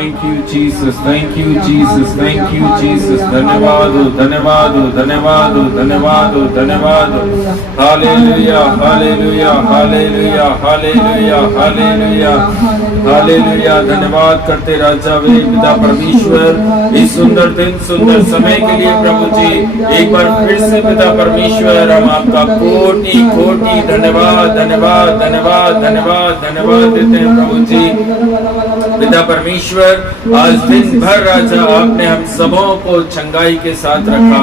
Thank you Jesus, thank you Jesus, thank you Jesus. धन्यवाद हो, धन्यवाद हो, धन्यवाद हो, धन्यवाद हो, धन्यवाद हो। Hallelujah, hallelujah, hallelujah, hallelujah, hallelujah, hallelujah. धन्यवाद करते राजा वे पिता परमेश्वर इस सुंदर दिन, सुंदर समय के लिए प्रभु जी। एक बार फिर से पिता परमेश्वर हम आपका कोटि कोटि धन्यवाद, धन्यवाद, धन्यवाद, धन्यवाद, धन्यवाद देते हैं प्रभु जी। पिता परमेश्वर आज दिन भर राजा आपने हम सबों को चंगाई के साथ रखा,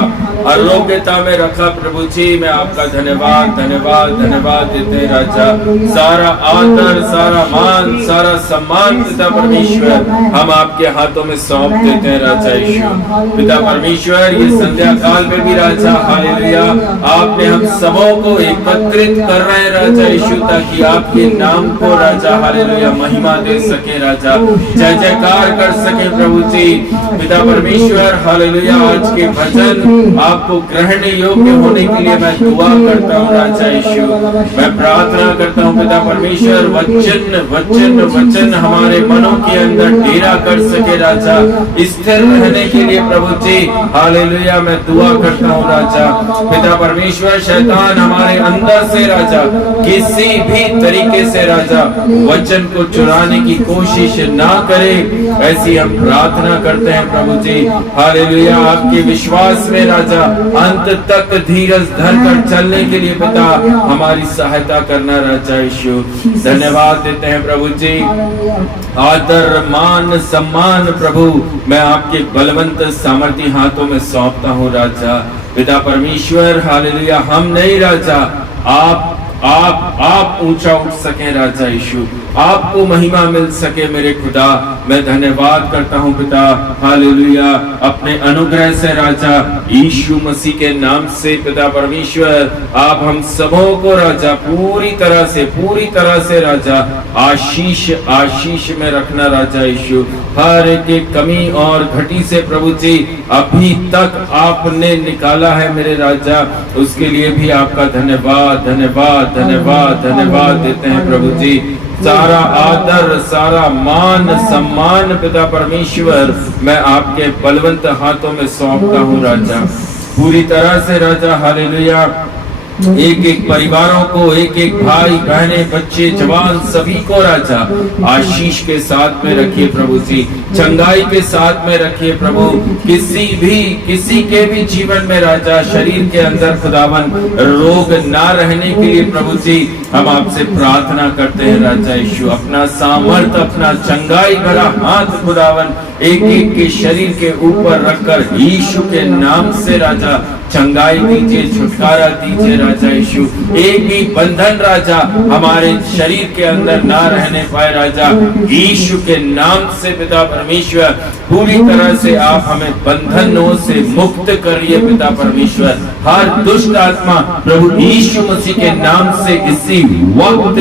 आरोग्यता में रखा प्रभु जी। मैं आपका धन्यवाद, धन्यवाद, धन्यवाद देते हैं राजा। सारा आदर, सारा मान, सारा सम्मान पिता परमेश्वर हम आपके हाथों में सौंप देते हैं राजा यीशु। पिता परमेश्वर ये संध्या काल में भी राजा हालेलुया आपने हम सबों को एकत्रित कर रहे हैं राजा यीशु, ताकि आपके नाम को राजा हालेलुया महिमा दे सके राजा, जय जयकार कर सके प्रभु जी। पिता परमेश्वर हालेलुया आज के भजन आपको ग्रहण योग्य होने के लिए मैं दुआ करता हूँ राजा यीशु। मैं प्रार्थना करता हूँ पिता परमेश्वर वचन वचन वचन हमारे मनों के अंदर डेरा कर सके राजा, स्थिर रहने के लिए प्रभु जी हालेलुया मैं दुआ करता हूँ राजा। पिता परमेश्वर शैतान हमारे अंदर से राजा किसी भी तरीके से राजा वचन को चुराने की कोशिश ना करे, ऐसी हम प्रार्थना करते हैं प्रभु जी हालेलुया। आपके विश्वास में राजा अंत तक धीरज धर कर चलने के लिए पिता हमारी सहायता करना राजा यीशु। धन्यवाद देते हैं प्रभु जी। आदर मान सम्मान प्रभु मैं आपके बलवंत सामर्थी हाथों में सौंपता हूँ राजा। पिता परमेश्वर हालेलुया हम नहीं राजा, आप ऊंचा उठ सके राजा यीशु, आपको महिमा मिल सके मेरे खुदा। मैं धन्यवाद करता हूँ पिता हालेलुया अपने अनुग्रह से राजा यीशु मसीह के नाम से पिता परमेश्वर आप हम सबों को राजा पूरी तरह से राजा आशीष में रखना राजा यीशु। हर एक कमी और घटी से प्रभु जी अभी तक आपने निकाला है मेरे राजा, उसके लिए भी आपका धन्यवाद, धन्यवाद, धन्यवाद, धन्यवाद देते हैं प्रभु जी। सारा आदर, सारा मान सम्मान पिता परमेश्वर मैं आपके बलवंत हाथों में सौंपता हूँ राजा, पूरी तरह से राजा हालेलुया। एक एक परिवारों को, एक एक भाई बहने बच्चे जवान सभी को राजा आशीष के साथ में रखिए प्रभु जी, चंगाई के साथ में रखिए प्रभु। किसी के भी जीवन में राजा शरीर के अंदर खुदावन रोग ना रहने के लिए प्रभु जी हम आपसे प्रार्थना करते हैं राजा यीशु। अपना सामर्थ, अपना चंगाई भरा हाथ खुदावन एक एक के शरीर के ऊपर रखकर यीशु के नाम से राजा चंगाई दीजिए, छुटकारा दीजिए राजा यीशु। एक भी बंधन राजा हमारे शरीर के अंदर ना रहने पाए राजा यीशु के नाम से पिता परमेश्वर पूरी तरह से आप हमें बंधनों से मुक्त करिए पिता परमेश्वर। हर दुष्ट आत्मा प्रभु यीशु मसीह के नाम से इसी वक्त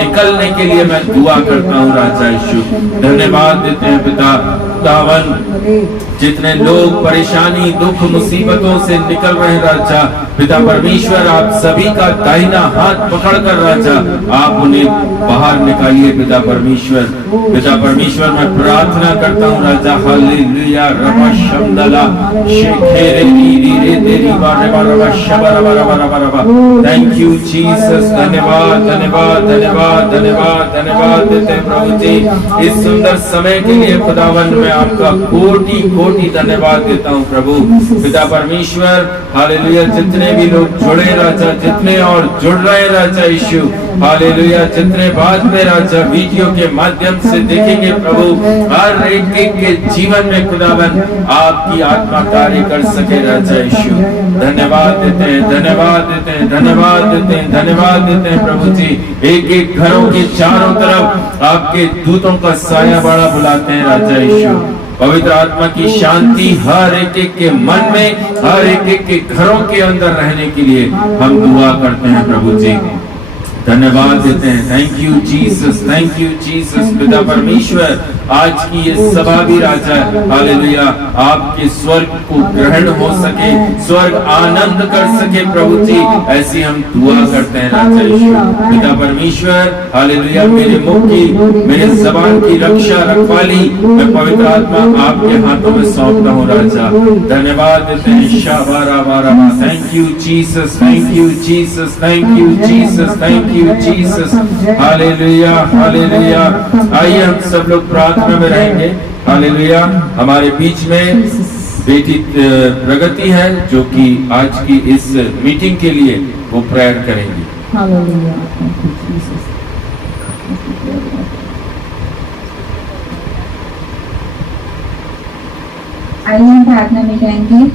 निकलने के लिए मैं दुआ करता हूँ राजा यीशु। धन्यवाद देते हैं पिता खुदावन। जितने लोग परेशानी दुख मुसीबतों से निकल रहे हैं राजा पिता परमेश्वर आप सभी का दाहिना हाथ पकड़कर राजा आप उन्हें बाहर निकालिए पिता परमेश्वर। पिता परमेश्वर मैं प्रार्थना करता हूँ राजा हालेलुया रबा शमदला शेखेरे नीरी रे तेरी बारे बारे शबरा बारा बारा बारा। थैंक यू जीसस, धन्यवाद, धन्यवाद, धन्यवाद, धन्यवाद, धन्यवाद देते हैं प्रभु जी इस सुंदर समय के लिए खुदावन मैं आपका कोटि कोटि धन्यवाद देता हूँ प्रभु। पिता परमेश्वर हालेलुया जितने भी लोग जुड़े राजा, जितने और जुड़ रहे राजा यीशु हालेलुया, जितने बाद में राजा वीडियो के माध्यम से देखेंगे प्रभु हर एक के जीवन में खुदावन आपकी आत्मा कार्य कर सके राजा यीशु। धन्यवाद देते हैं, धन्यवाद देते हैं, धन्यवाद देते हैं, धन्यवाद देते हैं प्रभु जी। एक एक घरों के चारों तरफ आपके दूतों का साया बड़ा बुलाते हैं राजा यीशु। पवित्र आत्मा की शांति हर एक के मन में, हर एक के घरों के अंदर रहने के लिए हम दुआ करते हैं प्रभु जी। धन्यवाद देते हैं। Thank you Jesus, thank you Jesus. पिता परमेश्वर, आज की ये सभा भी राजा, हालेलुया, आपके स्वर्ग को ग्रहण हो सके, स्वर्ग आनंद कर सके प्रभु जी, ऐसी हम दुआ करते हैं राजा यीशु। पिता परमेश्वर, हालेलुया, मेरे मुख की, मेरे जबान की रक्षा रखवाली मैं पवित्र आत्मा आपके हाथों में सौंपता हूँ राजा। धन्यवाद देते हैं। शाबारा बारा, thank you Jesus, thank you Jesus, thank you Jesus, thank you Jesus. Hallelujah, hallelujah. आइए हम सब लोग प्रार्थना में रहेंगे। हालेलुया। हमारे बीच में बेटी प्रगति है जो कि आज की इस मीटिंग के लिए वो प्रेयर करेंगी। Hallelujah, thank you Jesus. आइए हम प्रार्थना में जाएंगे।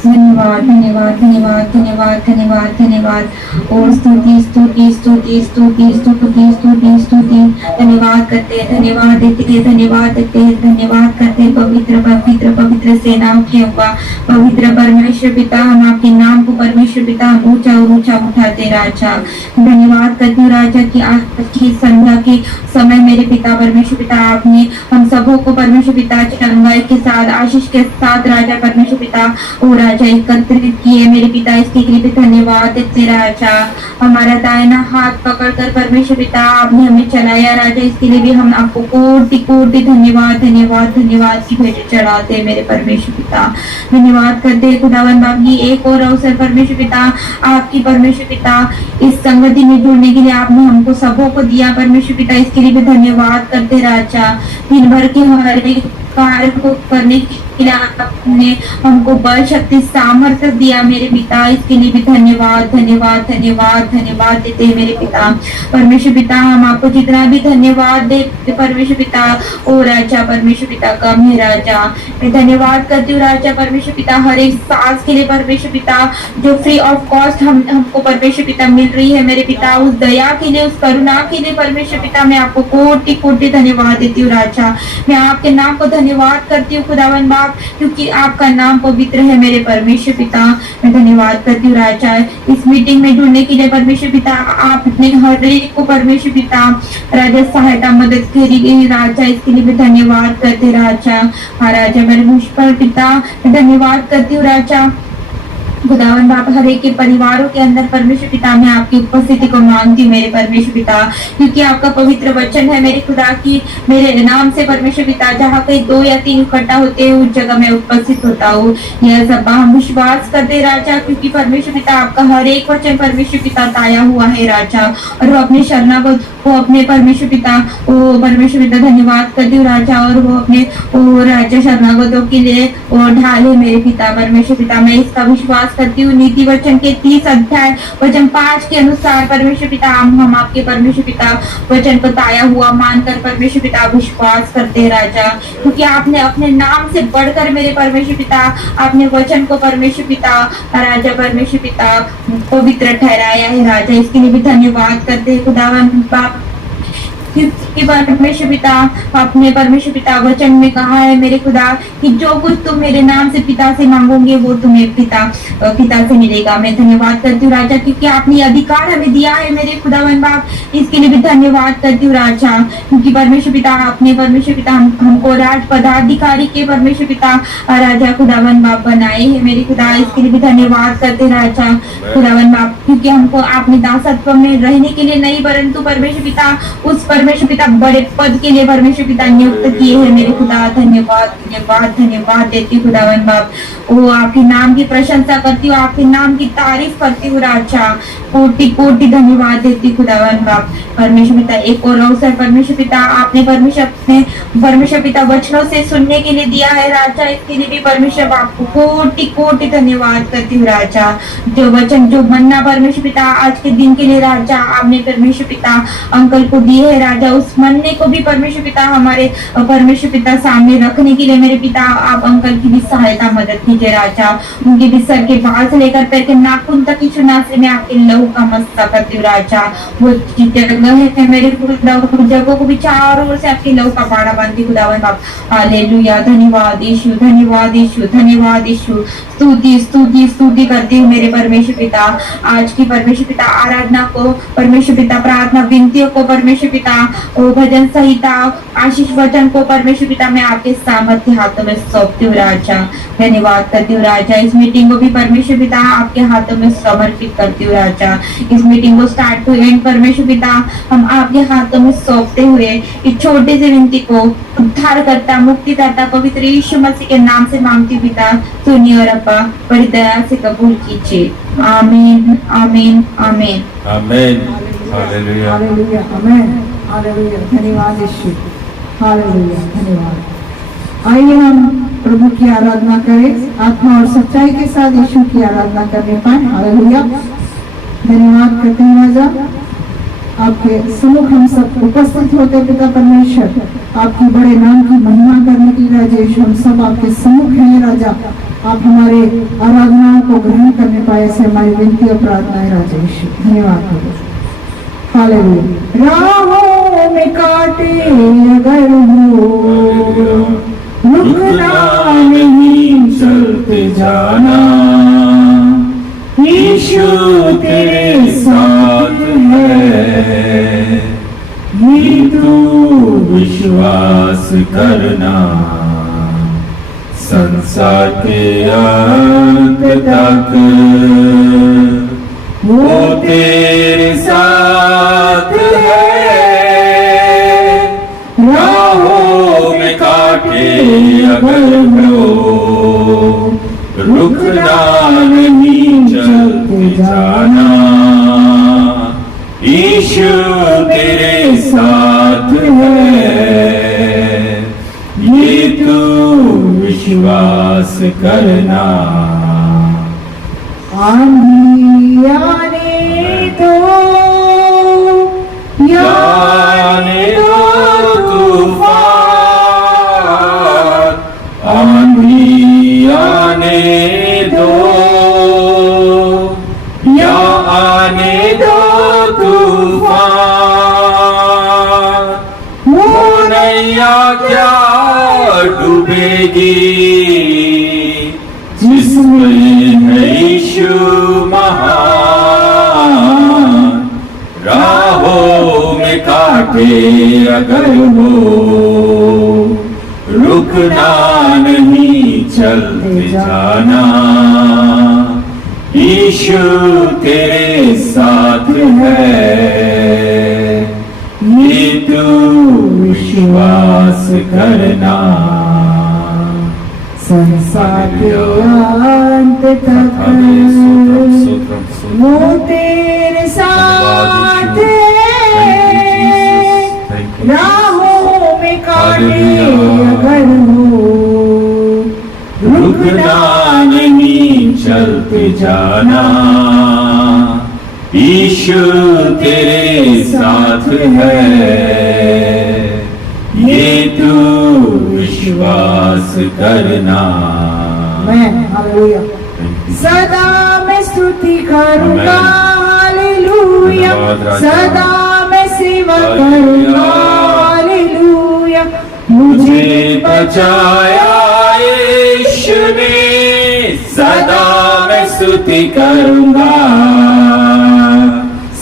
धन्यवाद, धन्यवाद, धन्यवाद, धन्यवाद, धन्यवाद, धन्यवाद और स्तुति, स्तुति, स्तुति, स्तुति, स्तुति, स्तुति, स्तुति। धन्यवाद करते हैं, धन्यवाद देते हैं, धन्यवाद देते हैं, धन्यवाद करते हैं। पवित्र पवित्र पवित्र सेनाओं के यहोवा, पवित्र परमेश्वर पिता, हम आपके नाम को परमेश्वर पिता हम ऊंचा और ऊंचा उठाते राजा। धन्यवाद करती हूँ राजा की आज की संध्या के समय मेरे पिता परमेश्वर पिता आपने हम सबों को परमेश्वर पिता चंगाई के साथ, आशीष के साथ राजा परमेश्वर पिता ओ राजा एकत्रित किए मेरे पिता, इसके लिए भी धन्यवाद देते राजा। हमारा दाहिना हाथ पकड़कर परमेश्वर पिता आपने हमें चलाया राजा, इसके लिए भी हम आपको कोटि कोटि धन्यवाद धन्यवाद धन्यवाद की भेंट चढ़ाते मेरे परमेश्वर पिता। धन्यवाद करते खुदावन बाप की एक और अवसर परमेश्वर पिता आपकी परमेश्वर पिता इस संगति में जुड़ने के लिए आपने हमको सबों को दिया परमेश्वर पिता, इसके लिए भी धन्यवाद करते राजा। दिन भर के हर एक कार्य को करने के लिए आपने हमको बल शक्ति सामर्थ्य दिया मेरे पिता, इसके लिए भी धन्यवाद धन्यवाद धन्यवाद धन्यवाद देते हैं मेरे पिता परमेश्वर पिता। हम आपको जितना भी धन्यवाद देते परमेश्वर पिता ओ राजा परमेश्वर पिता कम है राजा। मैं धन्यवाद करती हूँ राजा परमेश्वर पिता हर एक सांस के लिए परमेश्वर पिता जो फ्री ऑफ कॉस्ट हमको परमेश्वर पिता मिल रही है मेरे पिता, उस दया के लिए, उस करुणा के लिए परमेश्वर पिता मैं आपको कोटि कोटि धन्यवाद देती हूँ राजा। मैं आपके नाम को धन्यवाद करती हूँ खुदावन बाप, क्योंकि आपका नाम पवित्र है मेरे परमेश्वर पिता। मैं धन्यवाद करती हूँ राजा इस मीटिंग में जुड़ने के लिए परमेश्वर पिता, आपने हर एक को परमेश्वर पिता राजा सहायता मदद करी राजा, इसके लिए भी धन्यवाद करते राजा। हाँ राजा मेरे मुझपर पिता मैं धन्यवाद करती हूँ राजा। खुदावन बाप हर एक के परिवारों के अंदर परमेश्वर पिता मैं आपकी उपस्थिति को मांगती हूँ मेरे परमेश्वर पिता, क्योंकि आपका पवित्र वचन है मेरे खुदा की मेरे नाम से परमेश्वर पिता जहाँ कहीं 2 या 3 इकट्ठा होते हैं उस जगह में उपस्थित होता हूँ। यह सब हम विश्वास करते राजा, क्योंकि परमेश्वर पिता आपका हर एक वचन परमेश्वर पिता ताया हुआ है राजा, और वो अपने शरणागत वो अपने परमेश्वर पिता वो परमेश्वर पिता धन्यवाद करती हूँ राजा, और वो अपने वो राजा शरणागतों के लिए वो ढाल है मेरे पिता परमेश्वर पिता। मैं इसका विश्वास करती हूँ नीति वचन के 30 अध्याय वचन 5 के अनुसार परमेश्वर पिता हम आपके परमेश्वर पिता वचन को ताया हुआ मानकर परमेश्वर पिता विश्वास करते हैं राजा, क्योंकि आपने अपने नाम से बढ़कर मेरे परमेश्वर पिता आपने वचन को परमेश्वर पिता राजा परमेश्वर पिता पवित्र ठहराया है राजा, इसके लिए भी धन्यवाद करते हैं खुदावन बाप, क्योंकि परमेश्वर पिता अपने परमेश्वर पिता वचन में कहा है मेरे खुदा कि जो कुछ तुम मेरे नाम से पिता से मांगोगे वो तुम्हें पिता से मिलेगा। मैं धन्यवाद करती हूँ राजा, क्योंकि आपने अधिकार हमें दिया है मेरे खुदावन बाप, इसके लिए भी धन्यवाद करती हूँ राजा, क्योंकि परमेश्वर पिता अपने परमेश्वर पिता हमको राज पदाधिकारी के परमेश्वर पिता राजा खुदावन बाप बनाए है मेरे खुदा, इसके लिए भी धन्यवाद करते राजा खुदावन बाप, क्योंकि हमको आपने दासत्व में रहने के लिए नहीं परंतु परमेश्वर पिता उस परमेश्वर पिता बड़े पद के लिए परमेश्वर पिता नियुक्त किए हैं मेरे खुदा। धन्यवाद धन्यवाद धन्यवाद देती हूँ खुदावन बाप, वो आपके नाम की प्रशंसा करती हूँ, आपके नाम की तारीफ करती हूँ राजा, कोटि कोटि धन्यवाद देती खुदावन बाप परमेश्वर पिता। एक और अवसर परमेश्वर पिता आपने परमेश्वर पिता वचनों से सुनने के लिए दिया है राजा, इसके लिए भी परमेश्वर बाप को कोटि कोटि धन्यवाद करती हूँ राजा। जो वचन जो मन्ना परमेश्वर पिता आज के दिन के लिए राजा आपने परमेश्वर पिता अंकल को दिए है राजा उस मन्ने को भी परमेश्वर पिता हमारे परमेश्वर पिता सामने रखने के लिए मेरे पिता आप अंकल की भी सहायता मदद कीजिए राजा। उनके भी सर के बाल से लेकर पैर के नाखून तक की चुनाव में आपके लहू का मस्सा करती हूँ राजा। वो जगह है मेरे खुदा उन जगहों को भी चारों ओर से आपके लहू का बाड़ा बांधती खुदावन बाप। हालेलुया, धन्यवाद यीशु, धन्यवाद यीशु, धन्यवाद यीशु। स्तुति स्तुति स्तुति करती हूँ मेरे परमेश्वर पिता। आज की परमेश्वर पिता आराधना को परमेश्वर पिता, प्रार्थना विनतियों को परमेश्वर पिता, ओ भजन संहिता आशीष वचन को परमेश्वर पिता मैं आपके सामर्थ्य हाथों में सौंपती हूँ राजा। धन्यवाद करती हूँ राजा। इस मीटिंग को भी परमेश्वर पिता आपके हाथों में समर्पित करती हूँ राजा। इस मीटिंग को स्टार्ट टू एंड परमेश्वर पिता हम आपके हाथों में सौंपते हुए इस छोटी सी विनती को उद्धार करता, मुक्ति करता पवित्र यीशु मसीह के नाम से मांगती हूँ पिता, सुनिए और अब्बा बड़ी दया से कबूल कीजिए। आमीन आमीन आमीन आमीन। हालेलुया, हालेलुया, आमेन, हालेलुया। धन्यवाद यीशु, हालेलुया, धन्यवाद। आइए हम प्रभु की आराधना करें, आत्मा और सच्चाई के साथ यीशु की आराधना करने पाए। हालेलुया, धन्यवाद करते हैं राजा। आपके सम्मुख हम सब उपस्थित होते पिता परमेश्वर, आपकी बड़े नाम की महिमा करने के लिए राजेश हम सब आपके सम्मुख हैं राजा। आप हमारे आराधनाओं को ग्रहण करने पाए, ऐसे हमारी विनती और प्रार्थनाएं राजेश। धन्यवाद करो। हालेलुया। राहों में काटे अगर हो, रुकना नहीं, चलते जाना, यीशु तेरे साथ है, ये तू विश्वास करना, संसार के अंत तक वो तेरे साथ है। राहों में काटे अगर हो, रुकना नहीं, चलते जाना, यीशु तेरे साथ है, ये तू विश्वास करना। आंधी आने दो, आने दो तूफान, आंधी आने दो, या आने दो तूफान, वो नैया क्या डूबेगी जिसमें है यीशु महान। राहों में काटे अगर हो, रुकना नहीं, चलते जाना, यीशु तेरे साथ है, ये तू विश्वास करना। संसार के अंत तक वो तेरे साथ है, राहों में काटे अगर हो, रुकना नहीं, चलते जाना, यीशु तेरे साथ है, ये तू विश्वास करना। हालेलुया। सदा मैं स्तुति करूंगा, हालेलुया, सदा मैं सेवा करूंगा, हालेलुया। मुझे बचाया यीशु ने, सदा मैं स्तुति करूंगा,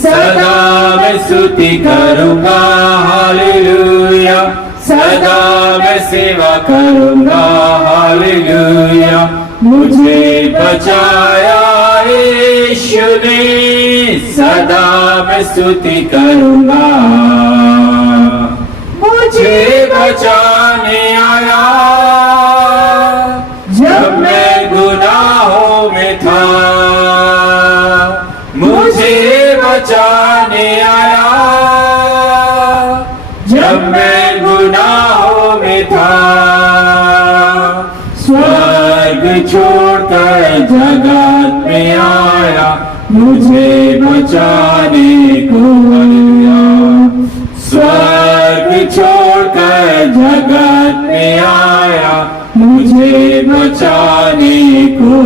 सदा मैं स्तुति करूंगा, हालेलुया, सदा मैं सेवा करूंगा, हालेलुया। मुझे बचाया यीशु ने, सदा मैं स्तुति करूंगा, मुझे बचाने आया जब मैं गुनाहों में था, मुझे बचाने आया जब मैं गुनाहों में था, स्वर्ग छोड़कर जगत में आया मुझे बचाने को आया, स्वर्ग छोड़कर जगत में आया मुझे बचाने को।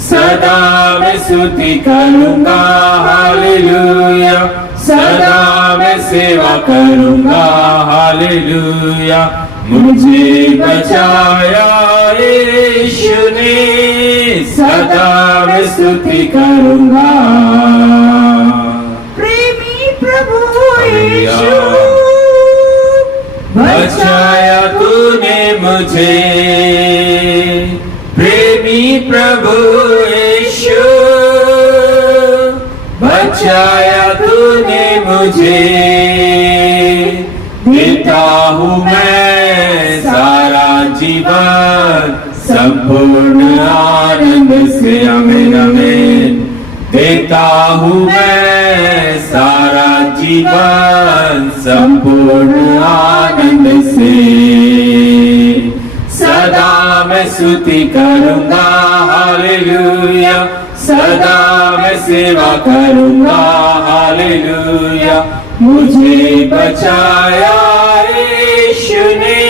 सदा मैं स्तुति करूंगा हालेलुया, सदा मैं सेवा करूंगा हालेलुया। मुझे बचाया यीशु ने, सदा मैं स्तुति करूंगा। प्रेमी प्रभु यीशु, बचाया तूने मुझे, प्रेमी प्रभु यीशु, बचाया तूने मुझे। देता हूँ मैं सारा जीवन संपूर्ण आनंद से, आमीन आमीन। देता हूँ मैं सारा जीवन संपूर्ण आनंद से। सदा मैं स्तुति करूंगा हालेलुया, सदा मैं सेवा करूंगा हालेलुया। मुझे बचाया यीशु ने,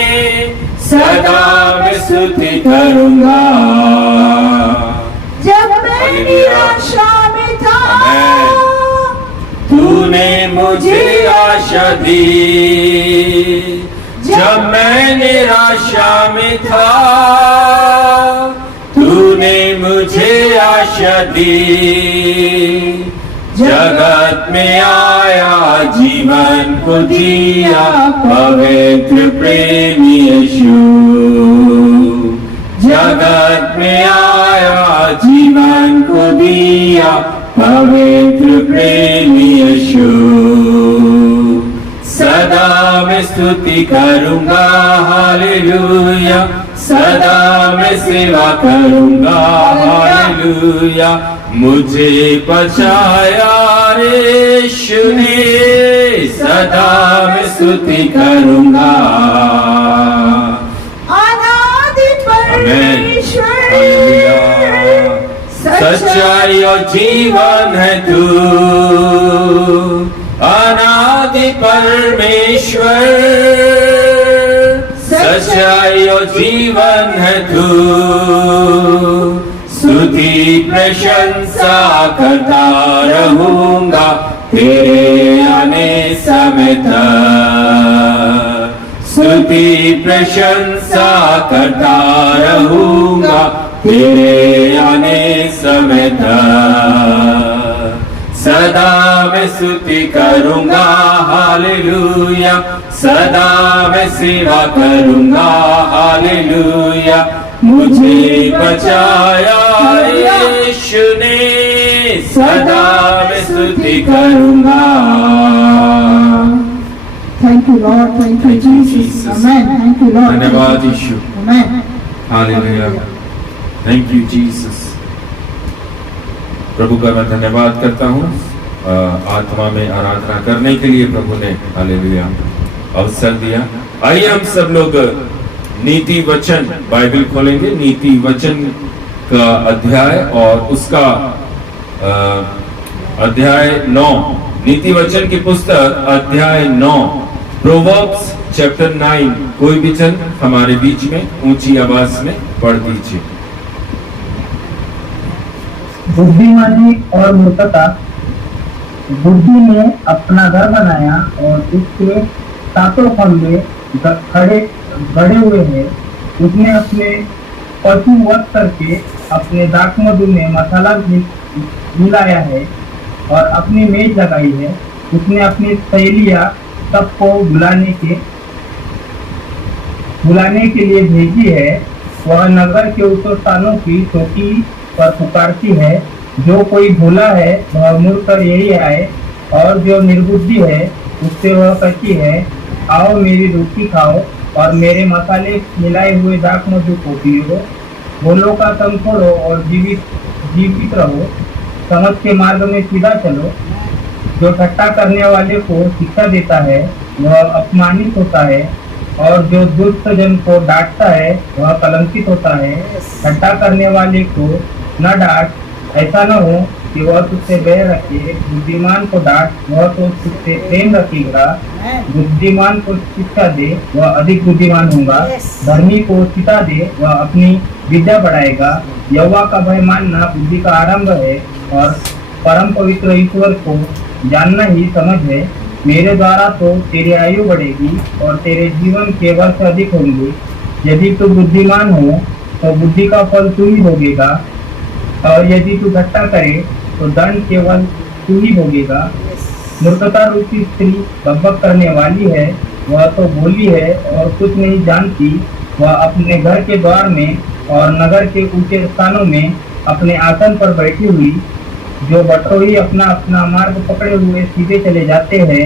सदा मैं स्तुति करूंगा। जब मैं निराशा में था, तूने मुझे आशा दी। जब मैं निराशा में था, तूने मुझे आशा दी। जगत में आया जीवन को दिया पवित्र प्रेमी यीशु। जगत में आया जीवन को दिया पवित्र प्रेमी यीशु। सदा मैं स्तुति करूंगा हालेलुया, सदा मैं सेवा करूंगा हालेलुया। मुझे बचाया यीशु ने, सदा मैं स्तुति करूंगा। अनादि परमेश्वर, सच्चाई और जीवन है तू। अनादि परमेश्वर, सच्चाई और जीवन है तू। स्तुति प्रशंसा करता रहूंगा तेरे आने समय तक। स्तुति प्रशंसा करता रहूंगा तेरे आने समय तक। सदा मैं स्तुति करूंगा हालेलुया, सदा मैं सेवा करूंगा हालेलुया। मुझे बचाया यीशु ने, सदा मैं स्तुति करूंगा। Thank you Lord, thank you Jesus, amen. Thank you Lord, धन्यवाद यीशु, amen, hallelujah. Thank you Jesus. प्रभु का मैं धन्यवाद करता हूँ आत्मा में आराधना करने के लिए प्रभु ने हालेलुया अवसर दिया। आइए हम सब लोग नीति वचन बाइबल खोलेंगे, नीति वचन का अध्याय और उसका अध्याय 9, नीति वचन की पुस्तक अध्याय 9, प्रोवर्ब्स चैप्टर 9। कोई भी जन हमारे बीच में ऊंची आवाज में पढ़ दीजिए। बुद्धिमानी और मूर्खता। बुद्धि ने अपना घर बनाया और उसके सातों खंभे गड़े हुए हैं। उसने अपने पशु वध करके अपने दाख मधु में मसाला मिलाया है और अपनी मेज लगाई है। उसने अपनी सहेलियां सबको बुलाने के लिए भेजी है। वह नगर के उत्तर स्थानों की चौकी पर पुकारती है। जो कोई भूला है वह मुड़कर यही आए, और जो निर्बुद्धि है उससे वह कहती है, आओ मेरी रोटी खाओ और मेरे मसाले मिलाए हुए दाख मधु को पियो। भूलों का संग छोड़ो और जीवित रहो। समझ के मार्ग में सीधा चलो। जो ठट्टा करने वाले को शिक्षा देता है वह अपमानित होता है, और जो दुष्ट जन को डांटता है वह कलंकित होता है। ठट्टा करने वाले को न डांट, ऐसा न हो कि वह तुझसे बैर रखे, बुद्धिमान को डांट, वह तो तुझसे प्रेम रखेगा। बुद्धिमान को शिक्षा दे, वह अधिक बुद्धिमान होगा। धर्मी को चिता दे, वह अपनी विद्या बढ़ाएगा। यहोवा का भय मानना बुद्धि का आरंभ है, और परम पवित्र ईश्वर को जानना ही समझ है। मेरे द्वारा तो तेरी आयु बढ़ेगी और तेरे जीवन के वर्ष अधिक होंगे। यदि तू बुद्धिमान हो तो बुद्धि का फल तू ही भोगेगा, और यदि तू घट्टा करे तो दंड केवल तू ही भोगेगा। मूर्खता रूपी स्त्री बकबक करने वाली है, वह तो भोली है और कुछ नहीं जानती। वह अपने घर के द्वार में और नगर के ऊंचे स्थानों में अपने आसन पर बैठी हुई, जो बटोही अपना अपना मार्ग पकड़े हुए सीधे चले जाते हैं,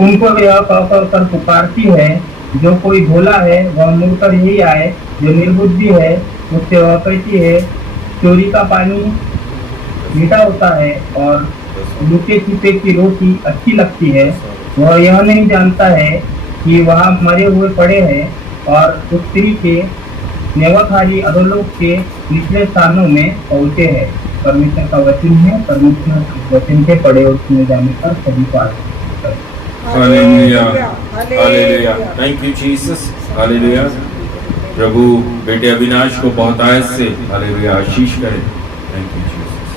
उनको यह कहकर पुकारती है, जो कोई भोला है वह मुड़कर यही आए। जो निर्बुद्धि है उससे वह कहती है, चोरी का पानी मीठा होता है और लुके छिपे की रोटी अच्छी लगती है। वह यह नहीं जानता है कि वहाँ मरे हुए पड़े हैं, और उस स्त्री के नेवखारी अधोलोक के निचले स्थानों में पहुँचे हैं। परमेश्वर का वचन है। परमेश्वर के वचन के पड़े उसमें जाने पर सभी को आशीष करें। Hallelujah, hallelujah, thank you Jesus, hallelujah. प्रभु बेटे अविनाश को बहुत आयत से हालेलुया आशीष करे। Thank you Jesus,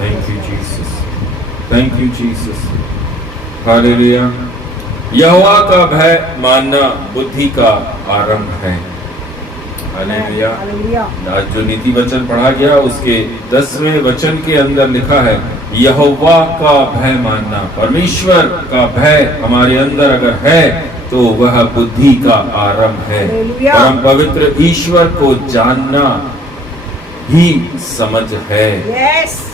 thank you Jesus, thank you Jesus, hallelujah. यहोवा का भय मानना बुद्धि का आरंभ है। हालेलुया। आज जो नीति वचन पढ़ा गया उसके 10वें वचन के अंदर लिखा है, यहोवा का भय मानना। परमेश्वर का भय हमारे अंदर अगर है तो वह बुद्धि का आरंभ है। परम पवित्र ईश्वर को जानना ही समझ है।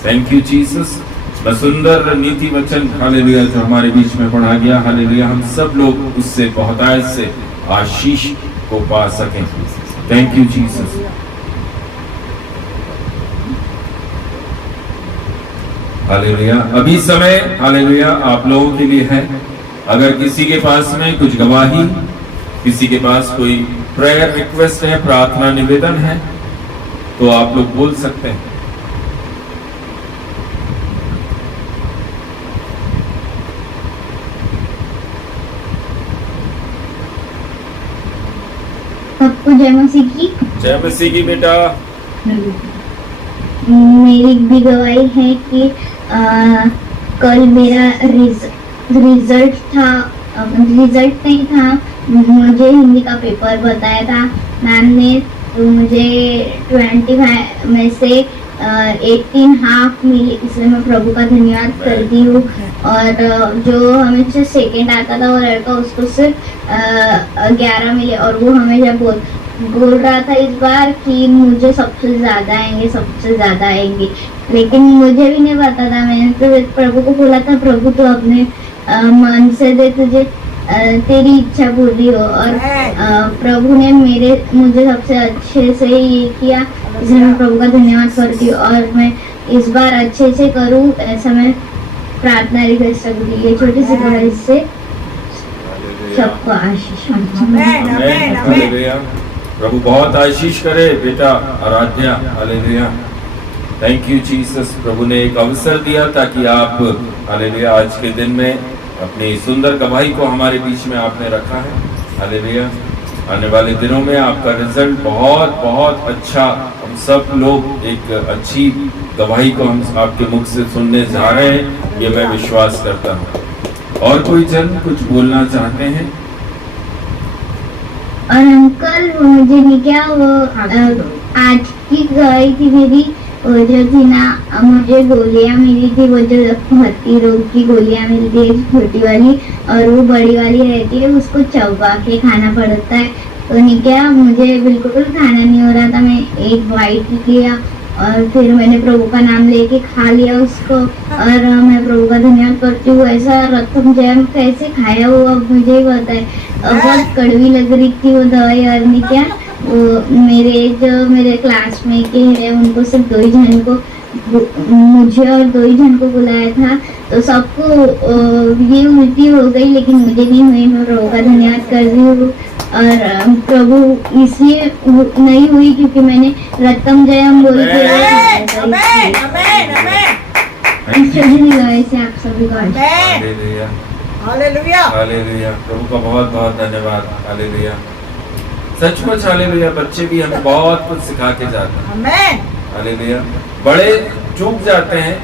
Thank you Jesus. सुंदर नीति वचन हालेलुया जो हमारे बीच में पढ़ा गया, हालेलुया, हम सब लोग उससे बहुतायत से आशीष को पा सकें। Thank you Jesus. हालेलुया। अभी समय हालेलुया आप लोगों के लिए है। अगर किसी के पास में कुछ गवाही, किसी के पास कोई प्रेयर रिक्वेस्ट है, प्रार्थना निवेदन है, तो आप लोग बोल सकते हैं। सबको जय मसीह की। जय मसीह की बेटा। मेरी भी गवाही है कि कल मेरा रिजल्ट था, रिजल्ट नहीं था, मुझे हिंदी का पेपर बताया था मैम ने, तो मुझे 25 में से 18 हाफ मिली, इसलिए मैं प्रभु का धन्यवाद करती हूँ। और जो हमेशा सेकंड आता था वो लड़का, उसको सिर्फ 11 मिले, और वो हमेशा बोल रहा था इस बार कि मुझे सबसे ज्यादा आएंगे, सबसे ज्यादा आएंगे, लेकिन मुझे भी नहीं पता था। मैंने तो प्रभु को बोला था, प्रभु तो अपने मन से दे, तुझे तेरी इच्छा पूरी हो, और प्रभु ने मुझे सबसे अच्छे से ये किया, इसलिए मैं प्रभु का धन्यवाद करती हूँ। और मैं इस बार अच्छे से करूँ, ऐसा मैं प्रार्थना रिक्वेस्ट करती हूँ। ये छोटी सी गवाही से सबको आशीष। हालेलुया। प्रभु बहुत आशीष करे बेटा Aaradhya. Hallelujah. Thank you Jesus. प्रभु ने एक अवसर दिया ताकि आप हालेलुया आज के दिन में अपनी सुंदर गवाही को हमारे बीच में आपने रखा है। हालेलुया। आने वाले दिनों में आपका रिजल्ट बहुत बहुत अच्छा, हम सब लोग एक अच्छी गवाही को हम आपके मुख से सुनने जा रहे हैं, ये मैं विश्वास करता हूँ। और कोई जन कुछ बोलना चाहते हैं? और अंकल मुझे नहीं क्या वो आज की गवाही थी मेरी, वो जो थी ना, मुझे गोलियां मिली थी, वो जो भर्ती रोग की गोलियां मिली थी, छोटी वाली, और वो बड़ी वाली रहती है, उसको चबा के खाना पड़ता है। तो नहीं क्या, मुझे बिल्कुल खाना नहीं हो रहा था, मैं एक बाइट लिया और फिर मैंने प्रभु का नाम लेके खा लिया उसको, और मैं प्रभु का धन्यवाद करती हूँ। ऐसा रत्न जैम कैसे खाया वो अब मुझे ही पता है। बहुत कड़वी लग रही थी वो दवाई, और नहीं क्या, वो मेरे क्लास में के हैं, उनको सिर्फ 2 ही जन को मुझे और 2 ही जन को बुलाया था, तो सबको ये उल्टी हो गई लेकिन मुझे नहीं हुई। मैं प्रभु का धन्यवाद कर रही हूँ। और प्रभु इसलिए नहीं हुई क्योंकि मैंने रत्तम जयम बोल के से आप सभी का हालेलुया हालेलुया हालेलुया। प्रभु का बहुत बहुत धन्यवाद। हालेलुया। सचमुच हालेलुया। बच्चे भी हमें बहुत कुछ सिखा के जाते हैं। Amen hallelujah. बड़े चूक जाते हैं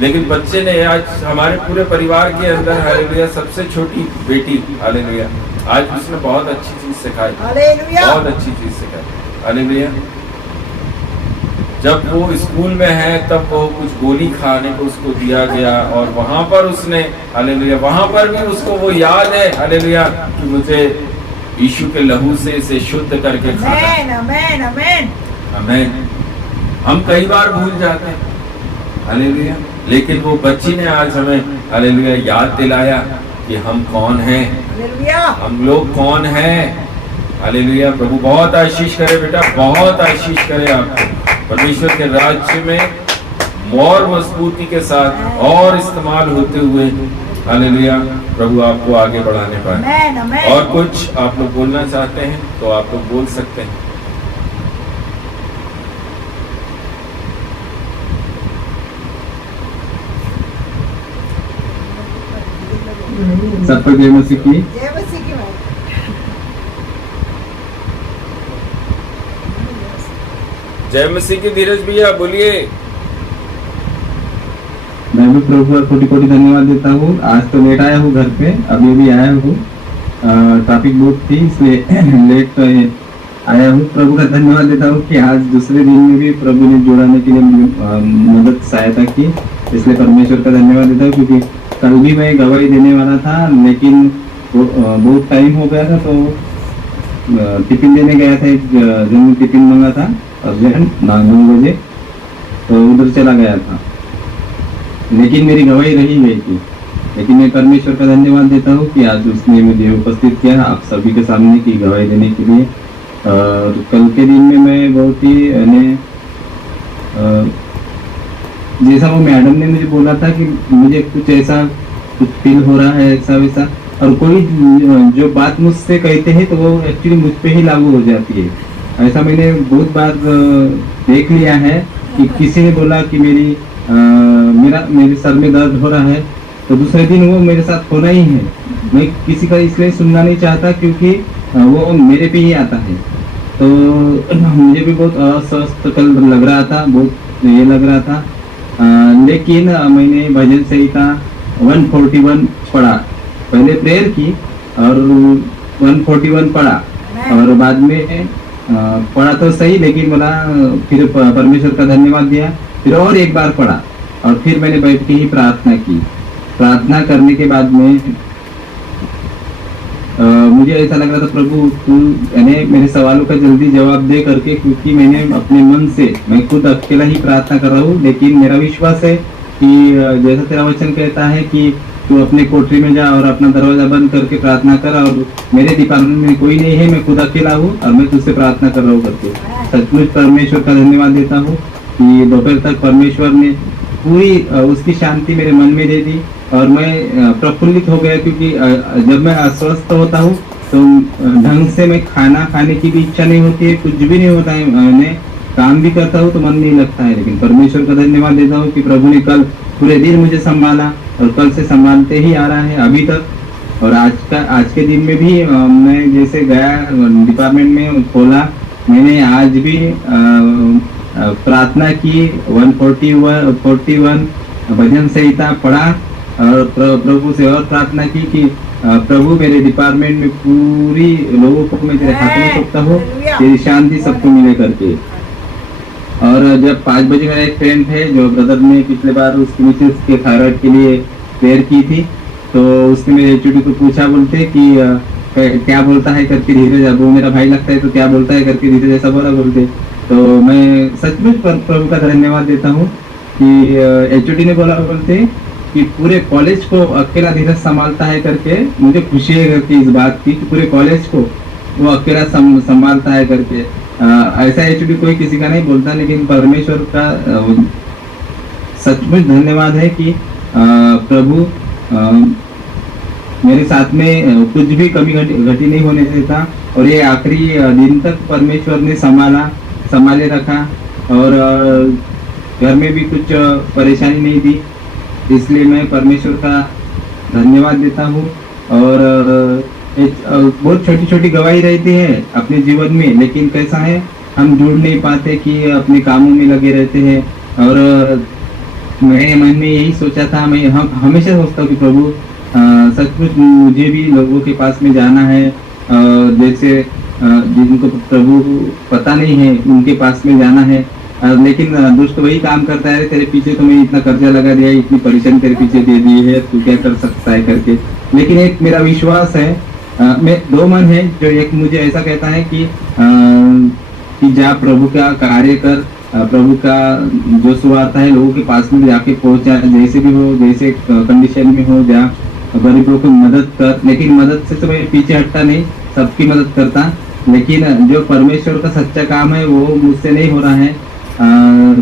लेकिन बच्चे ने आज हमारे पूरे परिवार के अंदर हालेलुया सबसे छोटी बेटी हालेलुया आज उसने बहुत अच्छी चीज सिखाई। हालेलुया बहुत अच्छी चीज सिखाई। हालेलुया। जब वो स्कूल में है तब वो कुछ गोली खाने को उसको दिया गया और वहां पर उसने हालेलुया वहां पर भी उसको वो याद है हालेलुया कि मुझे यीशु के लहू से इसे शुद्ध करके खाना है। आमेन आमेन आमेन आमेन। हम कई बार भूल जाते हैं हालेलुया लेकिन वो बच्ची ने आज हमें हालेलुया याद दिलाया कि हम कौन हैं, हालेलुया हम लोग कौन हैं। हालेलुया। प्रभु बहुत आशीष करे बेटा, बहुत आशीष करे आपको परमेश्वर के राज्य में और मजबूती के साथ और इस्तेमाल होते हुए हालेलुया प्रभु आपको आगे बढ़ाने पाए। आमेन आमेन और कुछ आप लोग बोलना चाहते हैं तो आप लोग बोल सकते हैं। सबको जय मसीह की। जय मसीह की बात। जय मसीह की। धीरज भैया बोलिए। मैं भी प्रभु का कोटि कोटि धन्यवाद देता हूँ। आज तो लेट आया हूँ घर पे, अभी अभी आया हूँ। ट्रैफिक बहुत थी इसलिए लेट तो आया हूँ। प्रभु का धन्यवाद देता हूँ कि आज दूसरे दिन में भी प्रभु ने जुड़ाने के लिए मदद सहायता की, इसलिए परमेश्वर का धन्यवाद देता हूँ। क्योंकि कल भी मैं गवाही देने वाला था लेकिन बहुत टाइम हो गया था, तो टिफिन देने गया था। एक जन ने टिफिन मांगा था अर्जेंट 9 बजे, तो उधर चला गया था लेकिन मेरी गवाही रही गई थी। लेकिन मैं परमेश्वर का धन्यवाद देता हूँ कि आज उसने मुझे उपस्थित किया आप सभी के सामने की गवाही देने के लिए। कल के दिन में मैं बहुत ही जैसा वो मैडम ने मुझे बोला था कि मुझे कुछ ऐसा कुछ फील हो रहा है ऐसा वैसा, और कोई जो बात मुझसे कहते हैं तो वो एक्चुअली मुझ पे ही लागू हो जाती है। ऐसा मैंने बहुत बार देख लिया है कि किसी ने बोला कि मेरे सर में दर्द हो रहा है तो दूसरे दिन वो मेरे साथ होना ही है। मैं किसी का इसलिए सुनना नहीं चाहता क्योंकि वो मेरे पे ही आता है। तो मुझे भी बहुत अस्वस्थ कल लग रहा था, बहुत ये लग रहा था। लेकिन मैंने भजन संहिता 141 पढ़ा, पहले प्रेयर की और 141 पढ़ा और बाद में पढ़ा तो सही, लेकिन बोला फिर परमेश्वर का धन्यवाद दिया, फिर और एक बार पढ़ा और फिर मैंने बैठ के ही प्रार्थना की। प्रार्थना करने के बाद में मुझे ऐसा लग रहा था प्रभु तू यानी मेरे सवालों का जल्दी जवाब दे करके, क्योंकि मैंने अपने मन से मैं खुद अकेला ही प्रार्थना कर रहा हूँ। लेकिन मेरा विश्वास है कि जैसा तेरा वचन कहता है कि तू अपने कोठरी में जा और अपना दरवाजा बंद करके प्रार्थना कर, और मेरे डिपार्टमेंट में कोई नहीं है, मैं खुद अकेला हूँ और मैं तुझसे प्रार्थना कर रहा हूँ करके। सचमुच परमेश्वर का धन्यवाद देता हूँ कि दोपहर तक परमेश्वर ने पूरी उसकी शांति मेरे मन में दे दी और मैं प्रफुल्लित हो गया। क्योंकि जब मैं अस्वस्थ होता हूँ तो ढंग से मैं खाना खाने की भी इच्छा नहीं होती है, कुछ भी नहीं होता है, मैं काम भी करता हूँ तो मन नहीं लगता है। लेकिन परमेश्वर का धन्यवाद देता हूँ कि प्रभु ने कल पूरे दिन मुझे संभाला और कल से संभालते ही आ रहा है अभी तक। और आज के दिन में भी मैं जैसे गया डिपार्टमेंट में खोला, मैंने आज भी प्रार्थना की 141 भजन संहिता पढ़ा और प्रभु से और प्रार्थना की कि प्रभु मेरे डिपार्टमेंट में पूरी लोगों को मैं तेरे हाथ में सौंपता हूँ, तेरी शांति सबको मिले करके। और जब 5 बजे मेरा एक फ्रेंड है जो ब्रदर ने पिछले बार उसकी मिसेस के थायराइड के लिए प्रेयर की थी, तो उसने मेरे एचओडी को पूछा बोलते कि क्या बोलता है करके धीरज, वो मेरा भाई लगता है तो क्या बोलता है करके धीरज ऐसा बोला बोलते। तो मैं सचमुच प्रभु का धन्यवाद देता हूँ कि एचओडी ने बोला बोलते कि पूरे कॉलेज को अकेला धीरज संभालता है करके। मुझे खुशी है करके इस बात की कि पूरे कॉलेज को वो अकेला संभालता है करके। ऐसा एचओडी कोई किसी का नहीं बोलता, लेकिन परमेश्वर का सचमुच धन्यवाद है कि प्रभु मेरे साथ में कुछ भी कमी घटी नहीं होने देता, और ये आखिरी दिन तक परमेश्वर ने संभाले रखा, और घर में भी कुछ परेशानी नहीं दी। इसलिए मैं परमेश्वर का धन्यवाद देता हूँ। और बहुत छोटी छोटी गवाही रहती है अपने जीवन में, लेकिन कैसा है हम जुड़ नहीं पाते कि अपने कामों में लगे रहते हैं। और मेरे मन में यही सोचा था, मैं हमेशा सोचता हूँ कि प्रभु सचमुच मुझे भी लोगों के पास में जाना है, जैसे जिनको प्रभु पता नहीं है उनके पास में जाना है। लेकिन दुष्ट वही काम करता है, तेरे पीछे तो मैं इतना कर्जा लगा दिया, इतनी परेशानी तेरे पीछे दे दी है, तू क्या कर सकता है करके। लेकिन एक मेरा विश्वास है, मैं दो मन है, जो एक मुझे ऐसा कहता है कि जा प्रभु का कार्य कर, प्रभु का जो सुवार्ता है लोगों के पास में जाके पहुंचा, जैसे भी हो, जैसे कंडीशन में हो, जा गरीबों की मदद कर। लेकिन मदद से तो मैं पीछे हटता नहीं, सबकी मदद करता, लेकिन जो परमेश्वर का सच्चा काम है वो मुझसे नहीं हो रहा है।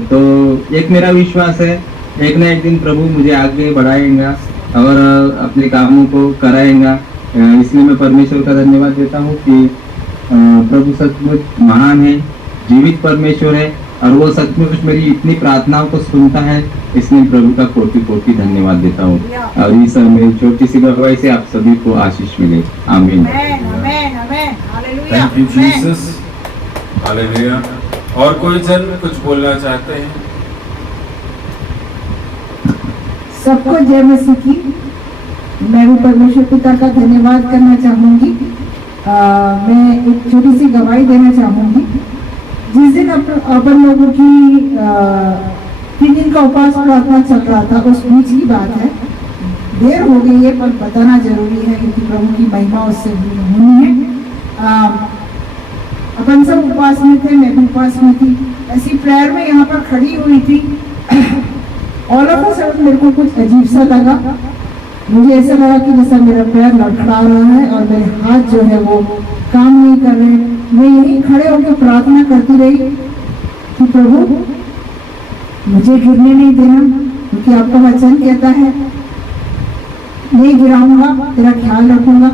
तो एक मेरा विश्वास है, एक ना एक दिन प्रभु मुझे आगे बढ़ाएगा और अपने कामों को कराएगा। इसलिए मैं परमेश्वर का धन्यवाद देता हूँ कि प्रभु सचमुच महान है, जीवित परमेश्वर है, और वो सचमुच मेरी इतनी प्रार्थनाओं को सुनता है। इसलिए प्रभु का कोटि कोटि धन्यवाद देता हूँ। और इस मेरी छोटी सी गवाही से आप सभी को आशीष मिले। आमीन। Thank you Jesus, hallelujah. और कोई जन कुछ बोलना चाहते हैं? सबको जय मसीह की। मैं भी परमेश्वर पिता का धन्यवाद करना चाहूंगी। मैं एक छोटी सी गवाही देना चाहूंगी। जिस दिन अपन लोगों की 3 दिन का उपवास प्रार्थना चल रहा था, उस बीच की बात है। देर हो गई है पर बताना जरूरी है, क्योंकि प्रभु की महिमा उससे होनी है। अपन सब उपवास में थे, मैं भी उपवास में थी। ऐसी प्रेयर में यहाँ पर खड़ी हुई थी। ऑल ऑफ अ सडन मेरे को कुछ अजीब सा लगा। मुझे ऐसा लगा कि जैसा मेरा पैर लड़खड़ा रहा है और मेरे हाथ जो है वो काम नहीं कर रहे। मैं यहीं खड़े होकर प्रार्थना करती रही कि प्रभु मुझे गिरने नहीं देना, क्योंकि आपका वचन कहता है नहीं गिराऊंगा, तेरा ख्याल रखूंगा।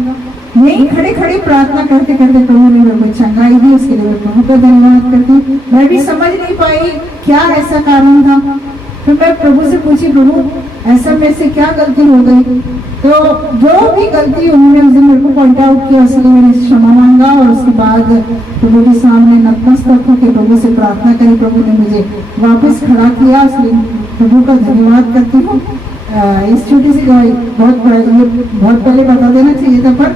यहीं खड़े खड़े प्रार्थना करते करते प्रभु ने मेरे को चंगाई दी। उसके लिए मैं प्रभु का धन्यवाद करती हूँ। मैं भी समझ नहीं पाई क्या ऐसा कारण था। फिर मैं प्रभु से पूछी, प्रभु ऐसा मेरे से क्या गलती हो गई? तो जो भी गलती उन्होंने उस दिन मेरे को पॉइंट आउट किया, उसके लिए मैंने क्षमा मांगा और उसके बाद प्रभु के सामने नतमस्तक होकर प्रभु से प्रार्थना करी। प्रभु ने मुझे वापस खड़ा किया, इसलिए प्रभु का धन्यवाद करती हूँ। इस छोटी सी गवाही बहुत पहले बता देना चाहिए था, पर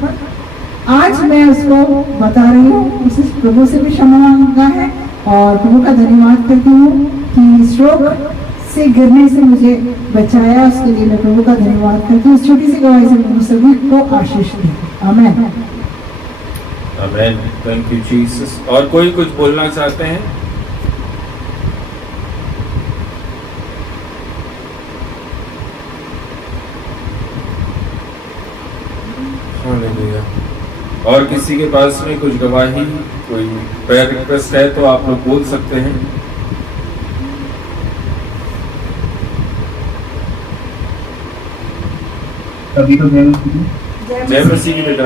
आज मैं उसको बता रही हूँ। उस प्रभु से भी क्षमा मांगा है और प्रभु का धन्यवाद करती हूँ कि स्ट्रोक से गिरने से मुझे बचाया। उसके लिए मैं प्रभु का धन्यवाद करती हूँ। इस छोटी सी गवाही से प्रभु सभी को आशीष दी। आमीन। आमीन। Thank you Jesus. और कोई कुछ बोलना चाहते हैं? हालेलुया। और किसी के पास में कुछ गवाही, कोई प्रेयर रिक्वेस्ट है तो आप लोग बोल सकते हैं। सभी को जय मसीह की बेटा।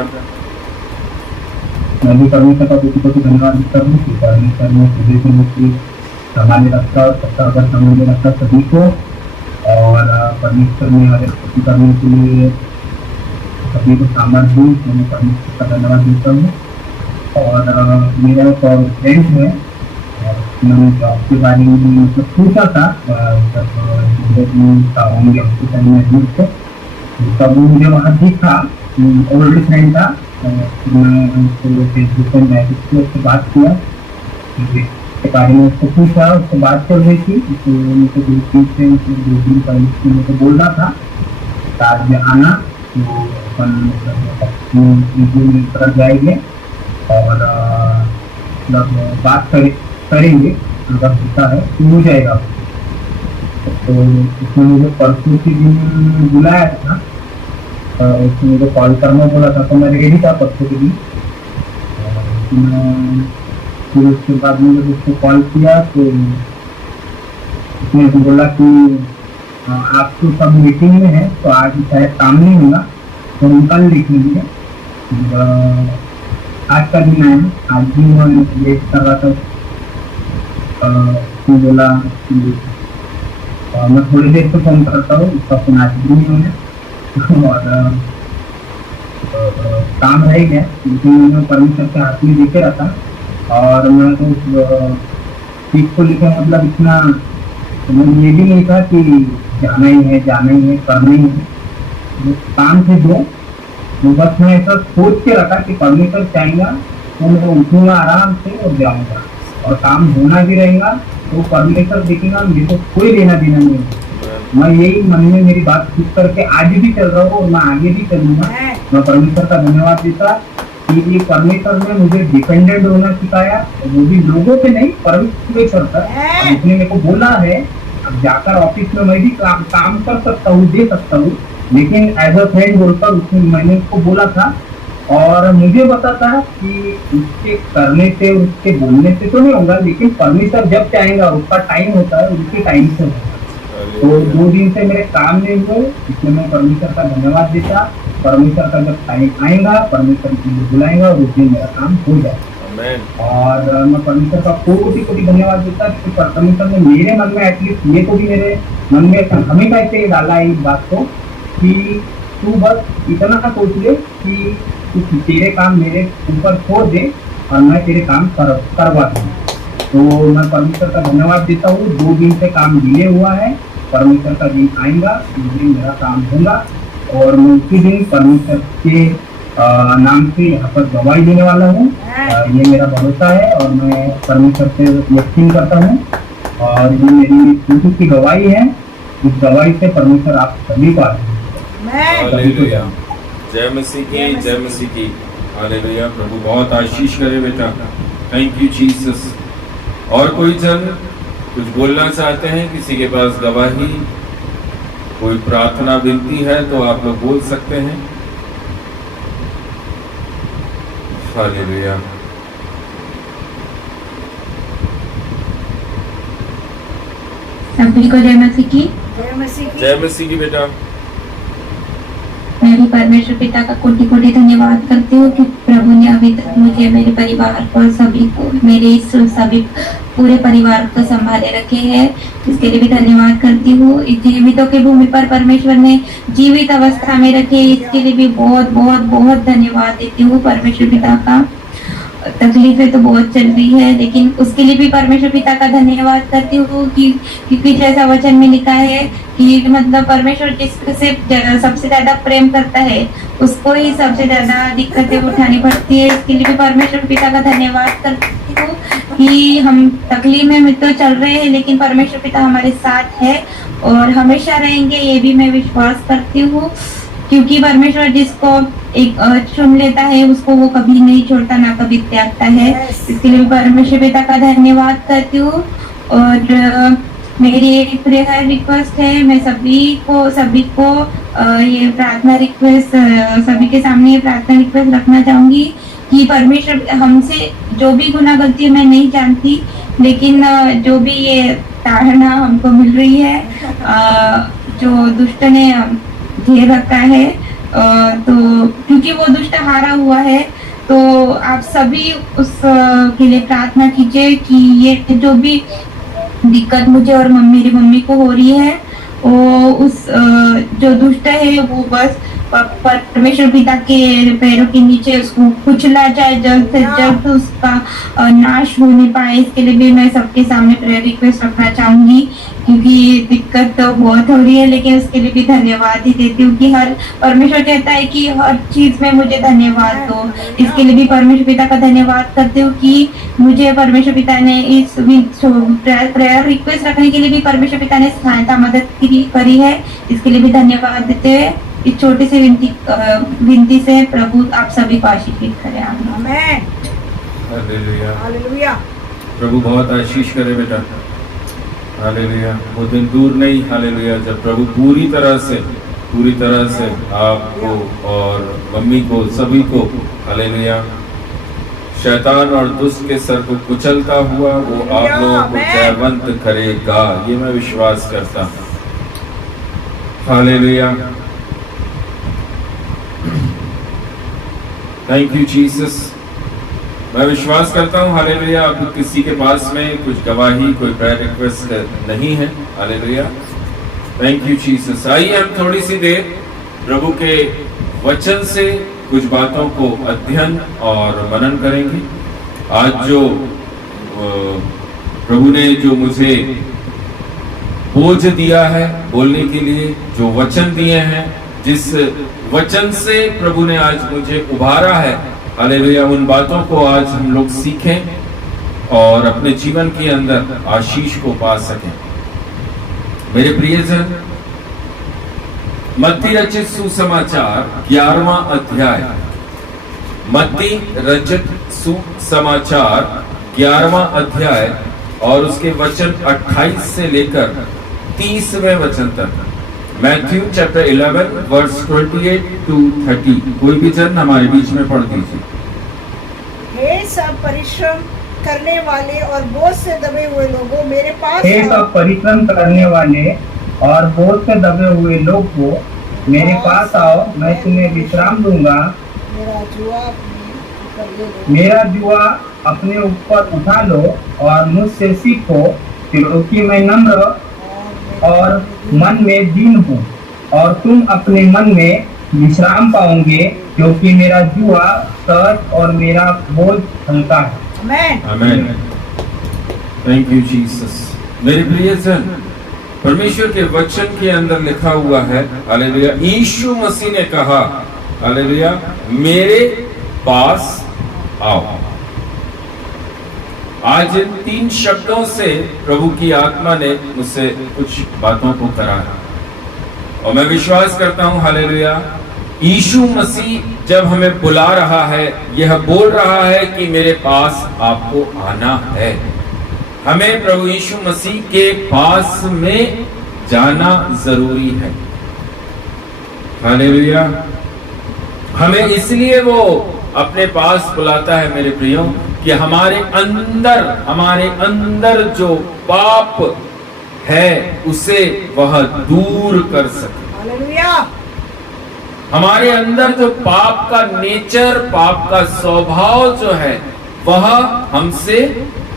मैं भी परमेश्वर का बहुत धन्यवाद देता हूँ कि परमेश्वर ने सभी को मुझे संभाले रखा और सबका अगर संभाले रखा सभी को। और परमेश्वर ने हमारे खुशी करने के लिए सभी को सामर्थ्य दी, मैं परमेश्वर का धन्यवाद देता हूँ। और मेरा एक और फ्रेंड है, मैंने जॉब के बारे में मतलब पूछा था होंगे हॉस्पिटल में एडमिट थे, तब मुझे वहाँ दिखा, ओल्ड फ्रेंड था। मैं उसको फेसबुक पर मैसेज उससे बात किया, के बारे में उसको पूछा, उससे बात कर रही थी। तो मुझे 2 दिन पहले मुझे बोल रहा था आज आना, तो अपन तरफ जाएंगे और मतलब बात करेंगे, अगर होता है तो हो जाएगा। तो उसने मुझे परसों के दिन बुलाया था, उसने मुझे कॉल करना बोला था, तो मैं रेडी था परसों के दिन। फिर उसके बाद मैंने उसको कॉल किया तो उसने बोला कि आप तो सब मीटिंग में है तो आज शायद काम नहीं होगा, तो हम कल लिख लेंगे। आज का दिन आया, आज भी मैं वेट कर रहा था। उसने बोला कि मैं थोड़ी देर से फोन करता हूँ, उसका फोन आज भी नहीं होना और काम रह गया, लेकिन मैंने परमेश्वर के हाथ में देखे रखा और मैं तो चीज को लेकर मतलब इतना ये भी नहीं था कि जाना ही है करना ही है। जो काम थे जो वो बस मैं ऐसा सोच के रखा कि परमेश्वर चाहेगा तो मैं उठूंगा आराम से और जाऊंगा, और काम होना भी रहेगा तो परमेश्वर देखेगा, मेरे को कोई लेना देना नहीं है। मैं यही मन में मेरी बात फिक्स करके आज भी चल रहा हूँ और मैं आगे भी चलूंगा। मैं परमेश्वर का धन्यवाद देता कि परमेश्वर ने मुझे डिपेंडेंट होना सिखाया, वो भी लोगों पे नहीं, परमेश्वर पर। उसने मेरे को बोला है अब जाकर ऑफिस में मैं भी काम कर सकता हूँ, दे सकता हूँ, लेकिन एज अ फ्रेंड बोलकर उसने मैंने उसको बोला था और मुझे पता था कि उसके करने से उसके बोलने से तो नहीं होगा, लेकिन परमेश्वर जब चाहेगा उसका टाइम होता है, उसके टाइम से होगा। तो 2 दिन से मेरे काम नहीं हुए, इसलिए मैं परमेश्वर का धन्यवाद देता। परमेश्वर का जब टाइम आएगा, परमेश्वर मुझे बुलाएगा और उस दिन मेरा काम हो जाएगा। और मैं परमेश्वर का कोटि धन्यवाद देता कि परमेश्वर ने मेरे मन में एटलीस्ट ये तो भी मेरे मन में हमेशा ऐसे डाला है इस बात को कि तू बस इतना सोच ले कि तू तेरे काम मेरे ऊपर छोड़ दे और मैं तेरे काम करवा दूँ। तो मैं परमेश्वर का धन्यवाद देता हूँ। 2 दिन से काम डिले हुआ है, परमेश्वर का दिन आएगा, उस दिन मेरा काम होगा और मैं उसी दिन परमेश्वर के नाम से यहाँ पर गवाही देने वाला हूँ। ये मेरा भरोसा है और मैं परमेश्वर से यकीन करता हूँ और ये मेरी खुशी की गवाही है। इस गवाही से परमेश्वर आप सभी को हालेलुया, जय मसीह की, जय मसीह की। हालेलुया, प्रभु बहुत आशीष करे बेटा। Thank you Jesus. और कोई जन कुछ बोलना चाहते हैं, किसी के पास गवाही, कोई प्रार्थना विनती है तो आप लोग बोल सकते हैं। हालेलुया, सभी को जय मसीह की। जय मसीह की बेटा। मैं भी परमेश्वर पिता का कोटि कोटि धन्यवाद करती हूँ कि प्रभु ने अभी तक मुझे, मेरे परिवार को, सभी को, मेरे इस सभी पूरे परिवार को संभाले रखे हैं। इसके लिए भी धन्यवाद करती हूँ। जीवितों की भूमि पर परमेश्वर ने जीवित अवस्था में रखे, इसके लिए भी बहुत बहुत बहुत धन्यवाद देती हूँ परमेश्वर पिता का। तकलीफें तो बहुत चल रही है, लेकिन उसके लिए भी परमेश्वर पिता का धन्यवाद करती हूँ कि क्योंकि जैसा वचन में लिखा है कि मतलब परमेश्वर जिससे सबसे ज्यादा प्रेम करता है उसको ही सबसे ज्यादा दिक्कतें उठानी पड़ती है। इसके लिए भी परमेश्वर पिता का धन्यवाद करती हूँ कि हम तकलीफ में तो चल रहे हैं, लेकिन परमेश्वर पिता हमारे साथ है और हमेशा रहेंगे, ये भी मैं विश्वास करती हूँ। क्योंकि परमेश्वर जिसको एक चुन लेता है उसको वो कभी नहीं छोड़ता, ना कभी त्यागता है। इसके लिए परमेश्वर पिता का धन्यवाद करती हूँ। और मेरी एक प्रेयर रिक्वेस्ट है, मैं सभी को ये प्रार्थना रिक्वेस्ट सभी के सामने ये प्रार्थना रिक्वेस्ट रखना चाहूंगी कि परमेश्वर हमसे जो भी गुनाह गलती मैं नहीं जानती, लेकिन जो भी ये ताड़ना हमको मिल रही है, जो दुष्ट ने घेर रखा है, तो क्योंकि वो दुष्ट हारा हुआ है, तो आप सभी उस के लिए प्रार्थना कीजिए कि ये जो भी दिक्कत मुझे और मेरी मम्मी को हो रही है, वो उस जो दुष्ट है वो बस परमेश्वर पिता के पैरों के नीचे उसको कुचला जाए, जल्द से जल्द उसका नाश होने पाए। इसके लिए भी मैं सबके सामने प्रेयर रिक्वेस्ट रखना चाहूंगी, क्योंकि ये दिक्कत तो बहुत हो रही है, लेकिन उसके लिए भी धन्यवाद ही देती हूँ कि हर परमेश्वर कहता है कि हर चीज में मुझे धन्यवाद दो। इसके लिए भी परमेश्वर पिता का धन्यवाद करती हूँ कि मुझे परमेश्वर पिता ने इस प्रेयर रिक्वेस्ट रखने के लिए भी परमेश्वर पिता ने सहायता मदद करी है। इसके लिए भी धन्यवाद देते हुए इस छोटी सी विनती से प्रभु आप सभी को आशीषित करें। आमीन। हालेलुया, प्रभु बहुत आशीष करे बेटा। हालेलुया, वो दिन दूर नहीं, हालेलुया, जब प्रभु पूरी तरह से आपको और मम्मी को, सभी को, हालेलुया, शैतान और दुष्ट के सर को कुचलता हुआ वो आप लोगों को जयवंत करेगा, ये मैं विश्वास करता हूँ। हालेलुया। Thank you Jesus. मैं विश्वास करता हूँ हालेलुया अब किसी के पास में कुछ गवाही, कोई प्रेयर रिक्वेस्ट नहीं है। हालेलुया। Thank you Jesus. आइए हम थोड़ी सी देर प्रभु के वचन से कुछ बातों को अध्ययन और मनन करेंगे। आज जो प्रभु ने जो मुझे बोझ दिया है बोलने के लिए, जो वचन दिए हैं, जिस वचन से प्रभु ने आज मुझे उभारा है, हालेलुया, उन बातों को आज हम लोग सीखें और अपने जीवन के अंदर आशीष को पा सकें। मेरे प्रियजन, मत्ती रचित सुसमाचार 11वां अध्याय, मत्ती रचित सुसमाचार 11वां अध्याय और उसके वचन 28 से लेकर 30वें वचन तक। Matthew chapter 11 verse 28 to 30। कोई भी जन हमारे बीच में पढ़ दीजिए। हे सब परिश्रम करने वाले और बोझ से दबे हुए लोगों, मेरे पास हे आओ। सब परिश्रम करने वाले और बोझ से दबे हुए लोग को मेरे पास आओ, मैं तुम्हें विश्राम दूंगा। मेरा जुआ अपने ऊपर उठा लो। मेरा जुआ अपने ऊपर उठा लो और मुझसे सीखो, क्योंकि मैं नम्र और मन में दीन हूँ, और तुम अपने मन में विश्राम पाओगे, क्योंकि मेरा जुआ सहज और मेरा बोझ हल्का है। Amen. Amen. Thank you Jesus. मेरे प्रियजन, परमेश्वर के वचन के अंदर लिखा हुआ है, हालेलुया, यीशु मसीह ने कहा, हालेलुया, मेरे पास आओ। आज इन 3 शब्दों से प्रभु की आत्मा ने मुझसे कुछ बातों को करा और मैं विश्वास करता हूं, हालेलुया, यीशु मसीह जब हमें बुला रहा है, यह बोल रहा है कि मेरे पास आपको आना है। हमें प्रभु यीशु मसीह के पास में जाना जरूरी है। हालेलुया। हमें इसलिए वो अपने पास बुलाता है मेरे प्रियो, कि हमारे अंदर जो पाप है उसे वह दूर कर सके। हालेलुया। हमारे अंदर जो पाप का नेचर, पाप का स्वभाव जो है, वह हमसे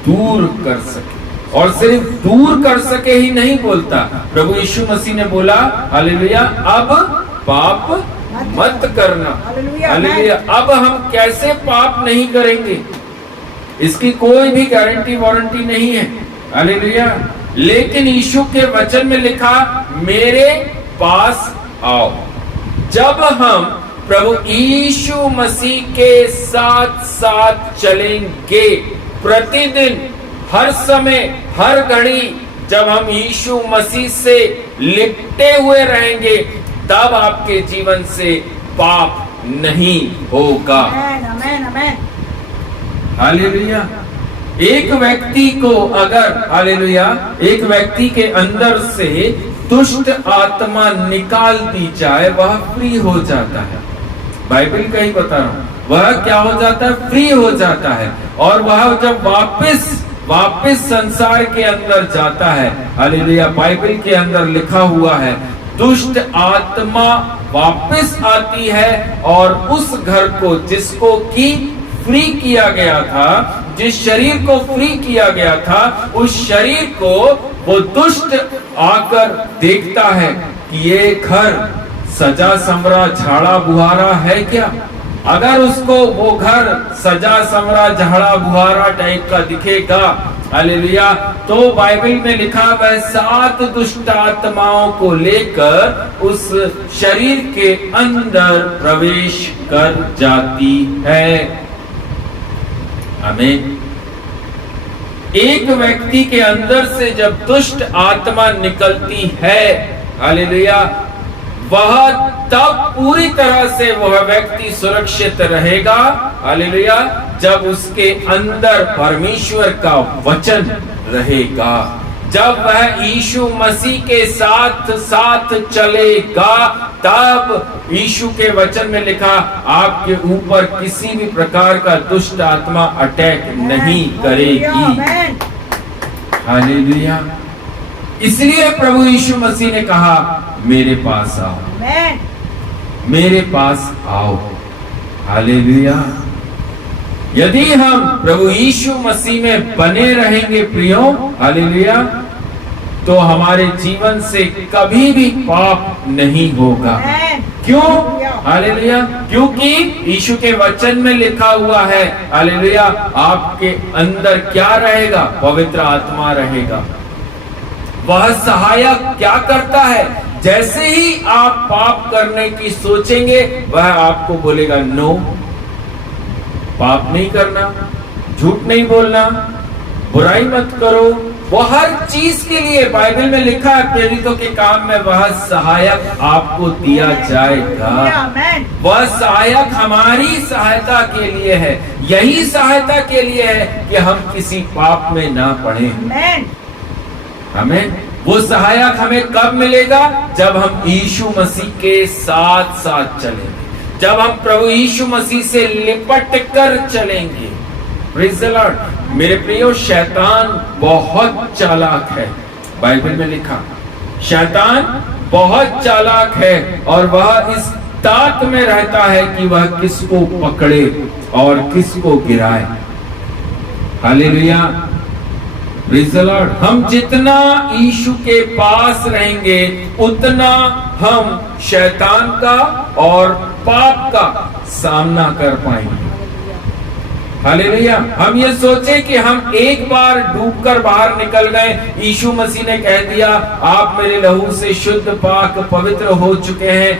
दूर कर सके। और सिर्फ दूर कर सके ही नहीं बोलता, प्रभु यीशु मसीह ने बोला, हालेलुया, अब पाप मत करना। हालेलुया। अब हम कैसे पाप नहीं करेंगे, इसकी कोई भी गारंटी वारंटी नहीं है। हालेलुया। लेकिन यीशु के वचन में लिखा, मेरे पास आओ। जब हम प्रभु यीशु मसीह के साथ साथ चलेंगे, प्रतिदिन, हर समय, हर घड़ी, जब हम यीशु मसीह से लिपटे हुए रहेंगे, तब आपके जीवन से पाप नहीं होगा। आमेन, आमेन, आमेन। हालेलुया। एक व्यक्ति को अगर, हालेलुया, एक व्यक्ति के अंदर से दुष्ट आत्मा निकाल दी जाए, वह फ्री हो जाता है। बाइबल का ही बता रहा हूं, वह क्या हो जाता है? फ्री हो जाता है। और वह जब वापस संसार के अंदर जाता है, हालेलुया, बाइबल के अंदर लिखा हुआ है, दुष्ट आत्मा वापस आती है और उस घर को, जिसको की फ्री किया गया था, जिस शरीर को फ्री किया गया था, उस शरीर को वो दुष्ट आकर देखता है कि ये घर सजा संवरा झाड़ा बुहारा है क्या। अगर उसको वो घर सजा संवरा झाड़ा बुहारा टाइप का दिखेगा, हालेलुया, तो बाइबल में लिखा, वह 7 दुष्ट आत्माओं को लेकर उस शरीर के अंदर प्रवेश कर जाती है। आमीन। एक व्यक्ति के अंदर से जब दुष्ट आत्मा निकलती है, हालेलुया, वह तब पूरी तरह से वह व्यक्ति सुरक्षित रहेगा, हालेलुया, जब उसके अंदर परमेश्वर का वचन रहेगा, जब वह यीशु मसीह के साथ साथ चलेगा, तब यीशु के वचन में लिखा, आपके ऊपर किसी भी प्रकार का दुष्ट आत्मा अटैक नहीं करेगी। हालेलुया। इसलिए प्रभु यीशु मसीह ने कहा मेरे पास आओ, आमेन। मेरे पास आओ। हालेलुया। यदि हम प्रभु यीशु मसीह में बने रहेंगे प्रियो, हालेलुया, तो हमारे जीवन से कभी भी पाप नहीं होगा। आमेन। क्यों? हालेलुया। क्योंकि यीशु के वचन में लिखा हुआ है, हालेलुया, आपके अंदर क्या रहेगा? पवित्र आत्मा रहेगा। वह सहायक क्या करता है? जैसे ही आप पाप करने की सोचेंगे, वह आपको बोलेगा नो, पाप नहीं करना, झूठ नहीं बोलना, बुराई मत करो। वो हर चीज के लिए बाइबल में लिखा है, प्रेरितों के काम में वह सहायक आपको दिया जाएगा। आमेन। वह सहायक हमारी सहायता के लिए है, यही सहायता के लिए है कि हम किसी पाप में ना पड़े। आमेन। हमें वो सहायक हमें कब मिलेगा? जब हम यीशु मसीह के साथ साथ चलेंगे, जब हम प्रभु यीशु मसीह से लिपट कर चलेंगे। Praise the Lord. मेरे प्रियो, शैतान बहुत चालाक है। बाइबल में लिखा, शैतान बहुत चालाक है और वह इस ताक में रहता है कि वह किसको पकड़े और किसको गिराए। हालेलुया। Praise the Lord. हम जितना यीशु के पास रहेंगे, उतना हम शैतान का और पाप का सामना कर पाएंगे। हालेलुया। हम ये सोचे कि हम एक बार डूबकर बाहर निकल गए, यीशु मसीह ने कह दिया आप मेरे लहू से शुद्ध पाक पवित्र हो चुके हैं,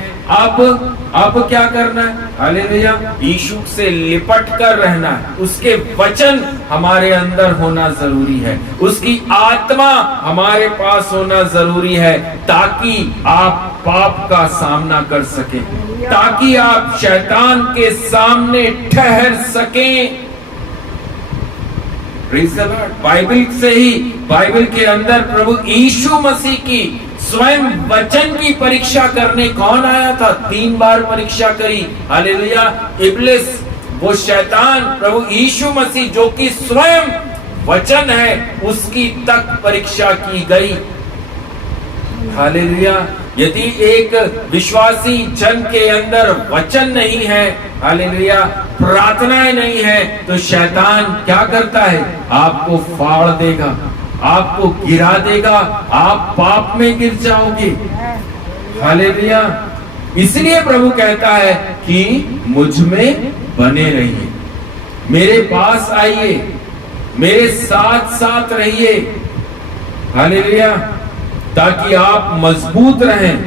अब क्या करना है? हालेलुया। यीशु से लिपट कर रहना है। उसके वचन हमारे अंदर होना जरूरी है, उसकी आत्मा हमारे पास होना जरूरी है, ताकि आप पाप का सामना कर सकें, ताकि आप शैतान के सामने ठहर सकें। Praise the Lord. बाइबल से ही, बाइबल के अंदर प्रभु यीशु मसीह की स्वयं वचन की परीक्षा करने कौन आया था? 3 बार परीक्षा करी। हालेलुया। इब्लिस, वो शैतान, प्रभु यीशु मसीह जो कि स्वयं वचन है, उसकी तक परीक्षा की गई। हालेलुया। यदि एक विश्वासी जन के अंदर वचन नहीं है, हालेलुया, प्रार्थनाएं नहीं है, तो शैतान क्या करता है? आपको फाड़ देगा, आपको गिरा देगा, आप पाप में गिर जाओगे। हालेलुया। इसलिए प्रभु कहता है कि मुझ में बने रहिए, मेरे पास आइए, मेरे साथ साथ रहिए। हालेलुया। ताकि आप मजबूत रहें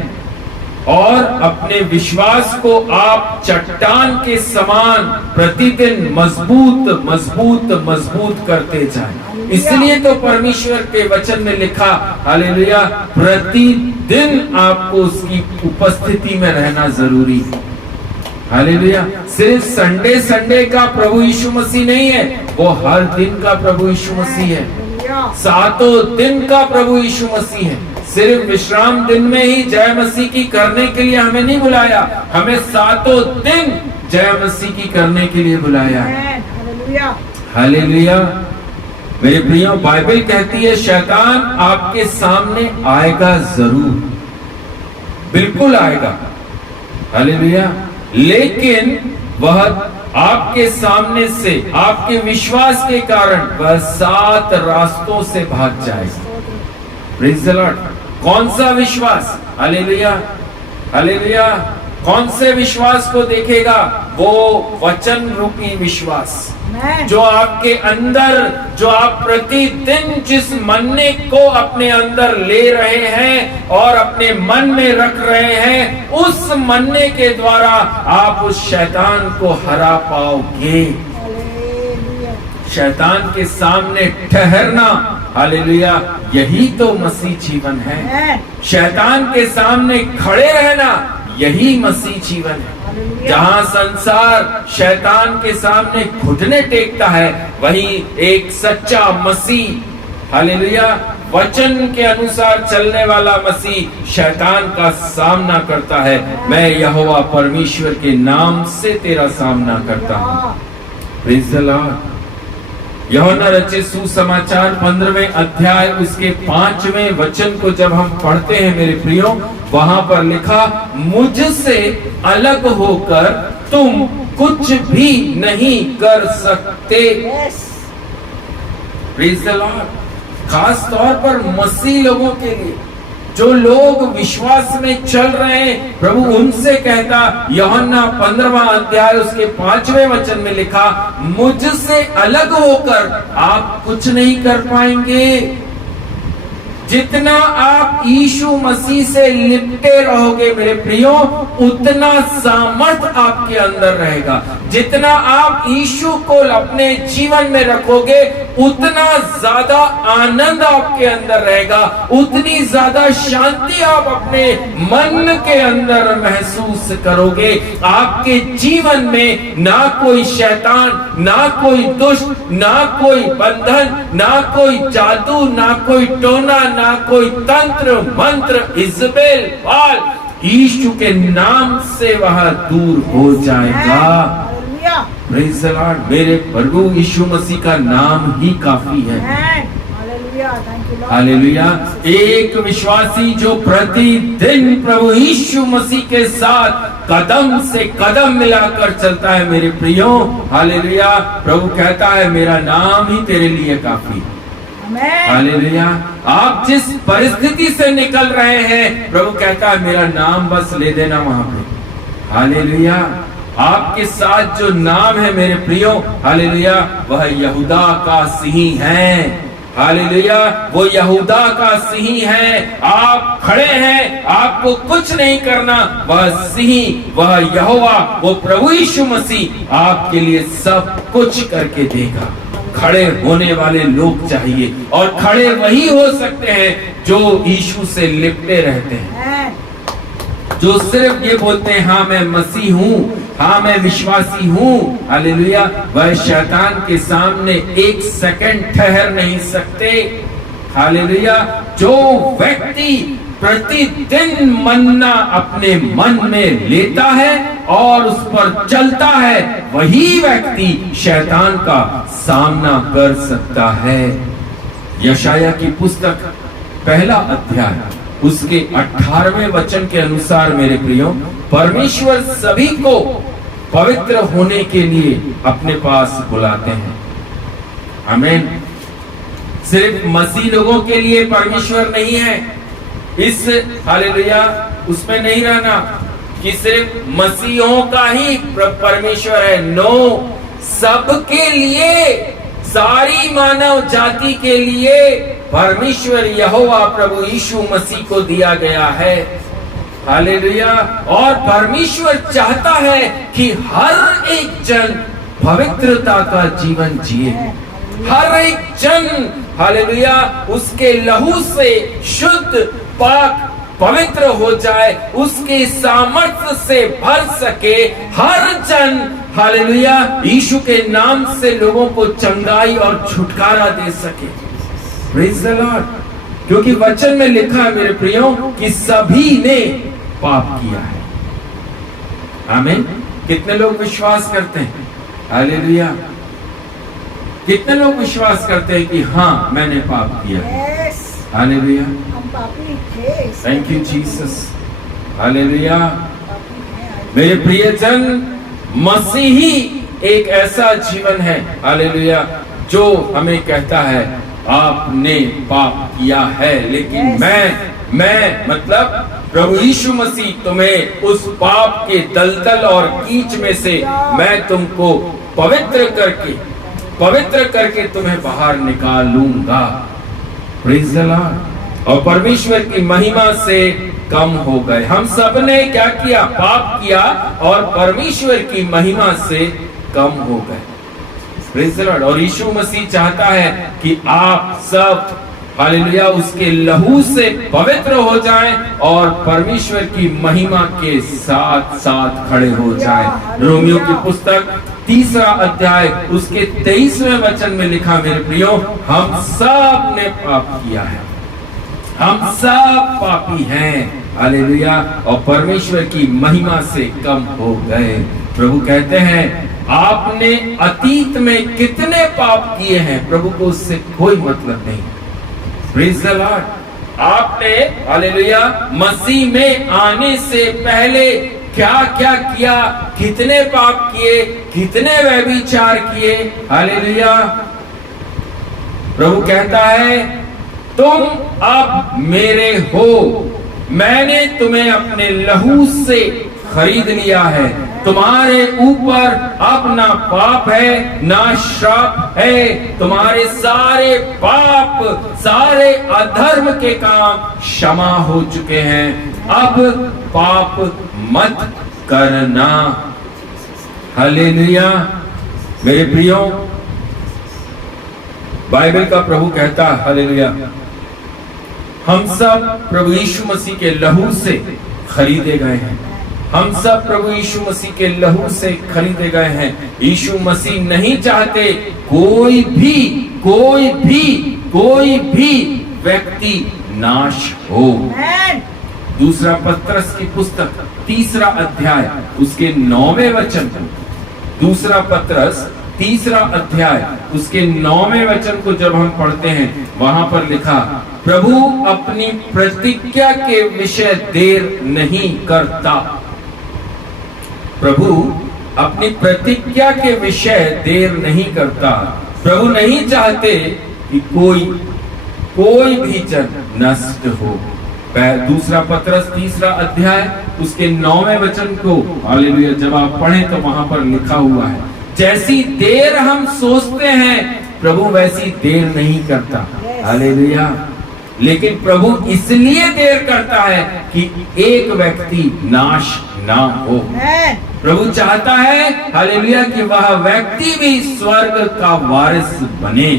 और अपने विश्वास को आप चट्टान के समान प्रतिदिन मजबूत मजबूत मजबूत करते जाएं। इसलिए तो परमेश्वर के वचन में लिखा, हालेलुया, प्रतिदिन आपको उसकी उपस्थिति में रहना जरूरी है। हालेलुया। सिर्फ संडे का प्रभु यीशु मसीह नहीं है, वो हर दिन का प्रभु यीशु मसीह है, 7 दिन का प्रभु यीशु मसीह है। सिर्फ विश्राम दिन में ही जय मसीह की करने के लिए हमें नहीं बुलाया, हमें 7 दिन जय मसीह की करने के लिए बुलाया है। हालेलुया। मेरे प्रियो, बाइबल कहती है शैतान आपके सामने आएगा जरूर, बिल्कुल आएगा। हालेलुया। लेकिन वह आपके सामने से, आपके विश्वास के कारण वह 7 रास्तों से भाग जाएगा। Praise the Lord. कौन सा विश्वास? हालेलुया। हालेलुया। कौन से विश्वास को देखेगा? वो वचन रूपी विश्वास जो आपके अंदर, जो आप प्रतिदिन जिस मन्ने को अपने अंदर ले रहे हैं और अपने मन में रख रहे हैं, उस मन्ने के द्वारा आप उस शैतान को हरा पाओगे। शैतान के सामने ठहरना, हालेलुया, यही तो मसीह जीवन है। शैतान के सामने खड़े रहना, यही मसीह जीवन है। जहां संसार शैतान के सामने घुटने टेकता है, वहीं एक सच्चा मसीह, हालेलुया, वचन के अनुसार चलने वाला मसीह शैतान का सामना करता है। मैं यहोवा परमेश्वर के नाम से तेरा सामना करता हूं। Praise the Lord. यूहन्ना रचित सुसमाचार 15वें अध्याय उसके 5वें वचन को जब हम पढ़ते हैं मेरे प्रियो, वहां पर लिखा, मुझसे अलग होकर तुम कुछ भी नहीं कर सकते। Yes praise the Lord. खास तौर पर मसीह लोगों के लिए, जो लोग विश्वास में चल रहे हैं, प्रभु उनसे कहता, यूहन्ना 15वां अध्याय उसके 5वें वचन में लिखा, मुझसे अलग होकर आप कुछ नहीं कर पाएंगे। जितना आप यीशु मसीह से लिपटे रहोगे मेरे प्रियो, उतना सामर्थ आपके अंदर रहेगा। जितना आप यीशु को अपने जीवन में रखोगे, उतना ज्यादा आनंद आपके अंदर रहेगा, उतनी ज्यादा शांति आप अपने मन के अंदर महसूस करोगे। आपके जीवन में ना कोई शैतान, ना कोई दुष्ट, ना कोई बंधन, ना कोई जादू, ना कोई टोना, ना कोई तंत्र मंत्र, इज़बेल, बाल, यीशु के नाम से वह दूर हो जाएगा। Hallelujah praise the Lord. मेरे प्रभु यीशु मसीह का नाम ही काफी है। Hallelujah, thank you Lord. Hallelujah. एक विश्वासी जो प्रतिदिन प्रभु यीशु मसीह के साथ कदम से कदम मिलाकर चलता है मेरे प्रियो, हालेलुया, प्रभु कहता है मेरा नाम ही तेरे लिए काफी है। आमेन। हालेलुया। आप जिस परिस्थिति से निकल रहे हैं, प्रभु कहता है मेरा नाम बस ले देना वहां पे। हालेलुया। आपके साथ जो नाम है मेरे प्रियो, हालेलुया, वह यहूदा का सिंह है। हालेलुया, वो यहूदा का सिंह है। आप खड़े हैं, आपको कुछ नहीं करना। वह सिंह, वह यहोवा, वो प्रभु यीशु मसीह आपके लिए सब कुछ करके देगा। खड़े होने वाले लोग चाहिए, और खड़े वही हो सकते हैं जो यीशु से लिपटे रहते हैं, जो सिर्फ ये बोलते हैं हाँ मैं मसीह हूँ, हाँ मैं विश्वासी हूँ। हालेलुया। वह शैतान के सामने एक सेकंड ठहर नहीं सकते। हालेलुया। जो व्यक्ति प्रतिदिन मन्ना अपने मन में लेता है और उस पर चलता है, वही व्यक्ति शैतान का सामना कर सकता है। यशाया की पुस्तक 1 अध्याय उसके 18वें वचन के अनुसार मेरे प्रियो, परमेश्वर सभी को पवित्र होने के लिए अपने पास बुलाते हैं। आमीन। सिर्फ मसीह लोगों के लिए परमेश्वर नहीं है। इस हालेलुया उसमें नहीं रहना कि सिर्फ मसीहों का ही परमेश्वर है। नो, सबके लिए, सारी मानव जाति के लिए परमेश्वर यहोवा प्रभु यीशु मसीह को दिया गया है। हालेलुया। और परमेश्वर चाहता है कि हर एक जन पवित्रता का जीवन जिए। हर एक जन, हालेलुया, उसके लहू से शुद्ध, पाक, पवित्र हो जाए, उसके सामर्थ्य से भर सके। हर जन, हालेलुया, यीशु के नाम से लोगों को चंगाई और छुटकारा दे सके। Praise the Lord. क्योंकि वचन में लिखा है मेरे प्रियो कि सभी ने पाप किया है। आमीन। कितने लोग विश्वास करते हैं? हालेलुया। कितने लोग विश्वास करते हैं कि हाँ मैंने पाप किया है? Yes, hallelujah. हम पापी थे। Thank you Jesus. हालेलुया। पापी हैं। मेरे प्रियजन, मसीही एक ऐसा जीवन है, हालेलुया, जो हमें कहता है आपने पाप किया है, लेकिन मैं मतलब प्रभु यीशु मसीह तुम्हें उस पाप के दलदल और कीच में से मैं तुमको पवित्र करके तुम्हें बाहर निकालूंगा। Praise the Lord. और परमेश्वर की महिमा से कम हो गए। हम सब ने क्या किया? पाप किया और परमेश्वर की महिमा से कम हो गए। Praise the Lord. और यीशु मसीह चाहता है कि आप सब, हालेलुया, उसके लहू से पवित्र हो जाएं और परमेश्वर की महिमा के साथ साथ खड़े हो जाएं। रोमियो की पुस्तक 3 अध्याय उसके 23वें वचन में लिखा मेरे प्रियो, हम सब ने पाप किया है, हम सब पापी हैं। हालेलुया। और परमेश्वर की महिमा से कम हो गए। प्रभु कहते हैं आपने अतीत में कितने पाप किए हैं, प्रभु को उससे कोई मतलब नहीं। Praise the Lord. आपने हालेलुया मसीह में आने से पहले क्या क्या किया, कितने पाप किए, कितने व्यभिचार किए। हालेलुया। प्रभु कहता है तुम अब मेरे हो, मैंने तुम्हें अपने लहू से खरीद लिया है, तुम्हारे ऊपर अब ना पाप है ना श्राप है, तुम्हारे सारे पाप सारे अधर्म के काम क्षमा हो चुके हैं, अब पाप मत करना। हालेलुया। मेरे प्रियो, बाइबल का प्रभु कहता है हालेलुया, हम सब प्रभु यीशु मसीह के लहू से खरीदे गए हैं। हम सब प्रभु यीशु मसीह के लहू से खरीदे गए हैं। यीशु मसीह नहीं चाहते कोई भी व्यक्ति नाश हो। दूसरा पत्रस की पुस्तक 3 अध्याय उसके 9वें वचन को, दूसरा पत्रस 3 अध्याय उसके 9वें वचन को जब हम पढ़ते हैं, वहां पर लिखा, प्रभु अपनी प्रतिज्ञा के विषय देर नहीं करता। प्रभु अपनी प्रतिज्ञा के विषय देर नहीं करता। प्रभु नहीं चाहते कि कोई भी जन नष्ट हो। दूसरा पत्रस 3 अध्याय उसके 9वें वचन को हालेलुया जब आप पढ़ें तो वहां पर लिखा हुआ है, जैसी देर हम सोचते हैं प्रभु वैसी देर नहीं करता। हालेलुया। लेकिन प्रभु इसलिए देर करता है कि एक व्यक्ति नाश ना हो। प्रभु चाहता है हालेलुया कि वह व्यक्ति भी स्वर्ग का वारिस बने।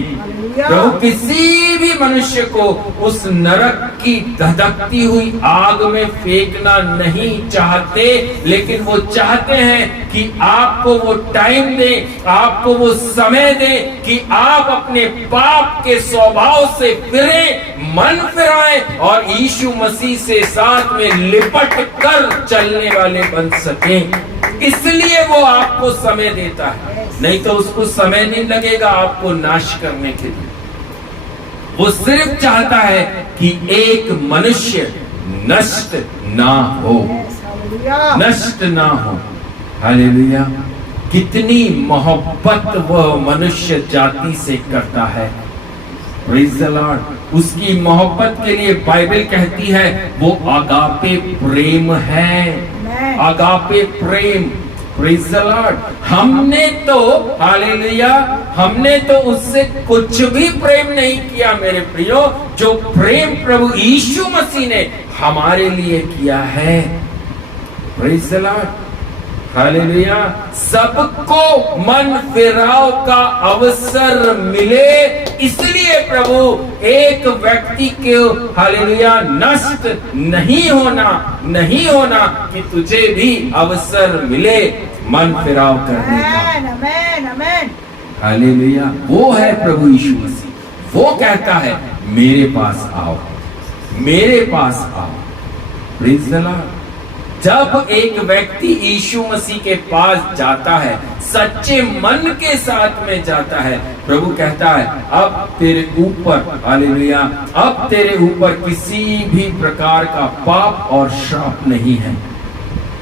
प्रभु किसी भी मनुष्य को उस नरक की धधकती हुई आग में फेंकना नहीं चाहते, लेकिन वो चाहते हैं कि आपको वो टाइम दे, आपको वो समय दे कि आप अपने पाप के स्वभाव से फिरें, मन फिराएं और यीशु मसीह से साथ में लिपट कर चलने वाले बन सकें। इसलिए वो आपको समय देता है, नहीं तो उसको समय नहीं लगेगा आपको नाश करने के लिए। वो सिर्फ चाहता है कि एक मनुष्य नष्ट ना हो, नष्ट ना हो। हालेलुया। कितनी मोहब्बत वह मनुष्य जाति से करता है। Praise the Lord. उसकी मोहब्बत के लिए बाइबल कहती है वो आगापे प्रेम है, आगापे प्रेम। Praise the Lord. हमने तो हालेलुया, हमने तो उससे कुछ भी प्रेम नहीं किया मेरे प्रियो, जो प्रेम प्रभु यीशु मसीह ने हमारे लिए किया है। Praise the Lord. हालेलुया। सबको मन फिराव का अवसर मिले, इसलिए प्रभु एक व्यक्ति के हालेलुया नष्ट नहीं होना कि तुझे भी अवसर मिले मन फिराव करने का। हालेलुया। वो है प्रभु यीशु मसीह। वो कहता है मेरे पास आओ, मेरे पास आओ। Praise the Lord. जब एक व्यक्ति यीशु मसीह के पास जाता है, सच्चे मन के साथ में जाता है, प्रभु कहता है अब तेरे ऊपर हालेलुया, अब तेरे ऊपर किसी भी प्रकार का पाप और श्राप नहीं है।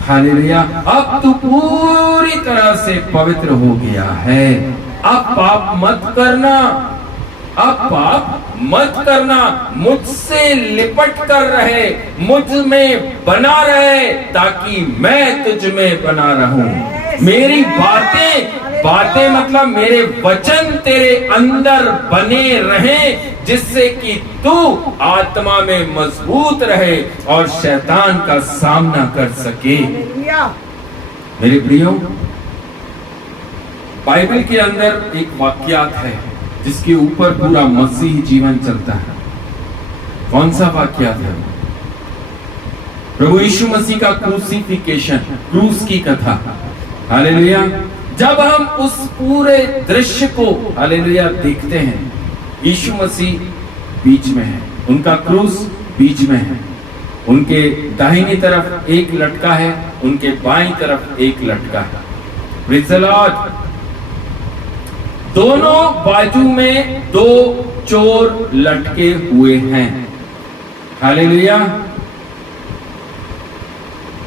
हालेलुया। अब तू पूरी तरह से पवित्र हो गया है। अब पाप मत करना, अब पाप मत करना, मुझसे लिपट कर रहे, मुझ में बना रहे, ताकि मैं तुझ में बना रहूं। मेरी बातें मतलब मेरे वचन तेरे अंदर बने रहें, जिससे कि तू आत्मा में मजबूत रहे और शैतान का सामना कर सके। मेरे प्रियो, बाइबल के अंदर एक वाक्यात है जिसके ऊपर पूरा मसीही जीवन चलता है। कौन सा वाक्यात है? प्रभु यीशु मसीह का क्रूसिफिकेशन, क्रूस की कथा। हालेलुया। जब हम उस पूरे दृश्य को हालेलुया देखते हैं, यीशु मसीह बीच में है, उनका क्रूस बीच में है, उनके दाहिनी तरफ एक लटका है, उनके बाईं तरफ एक लटका है। Praise the Lord. दोनों बाजू में दो चोर लटके हुए हैं। हालेलुया।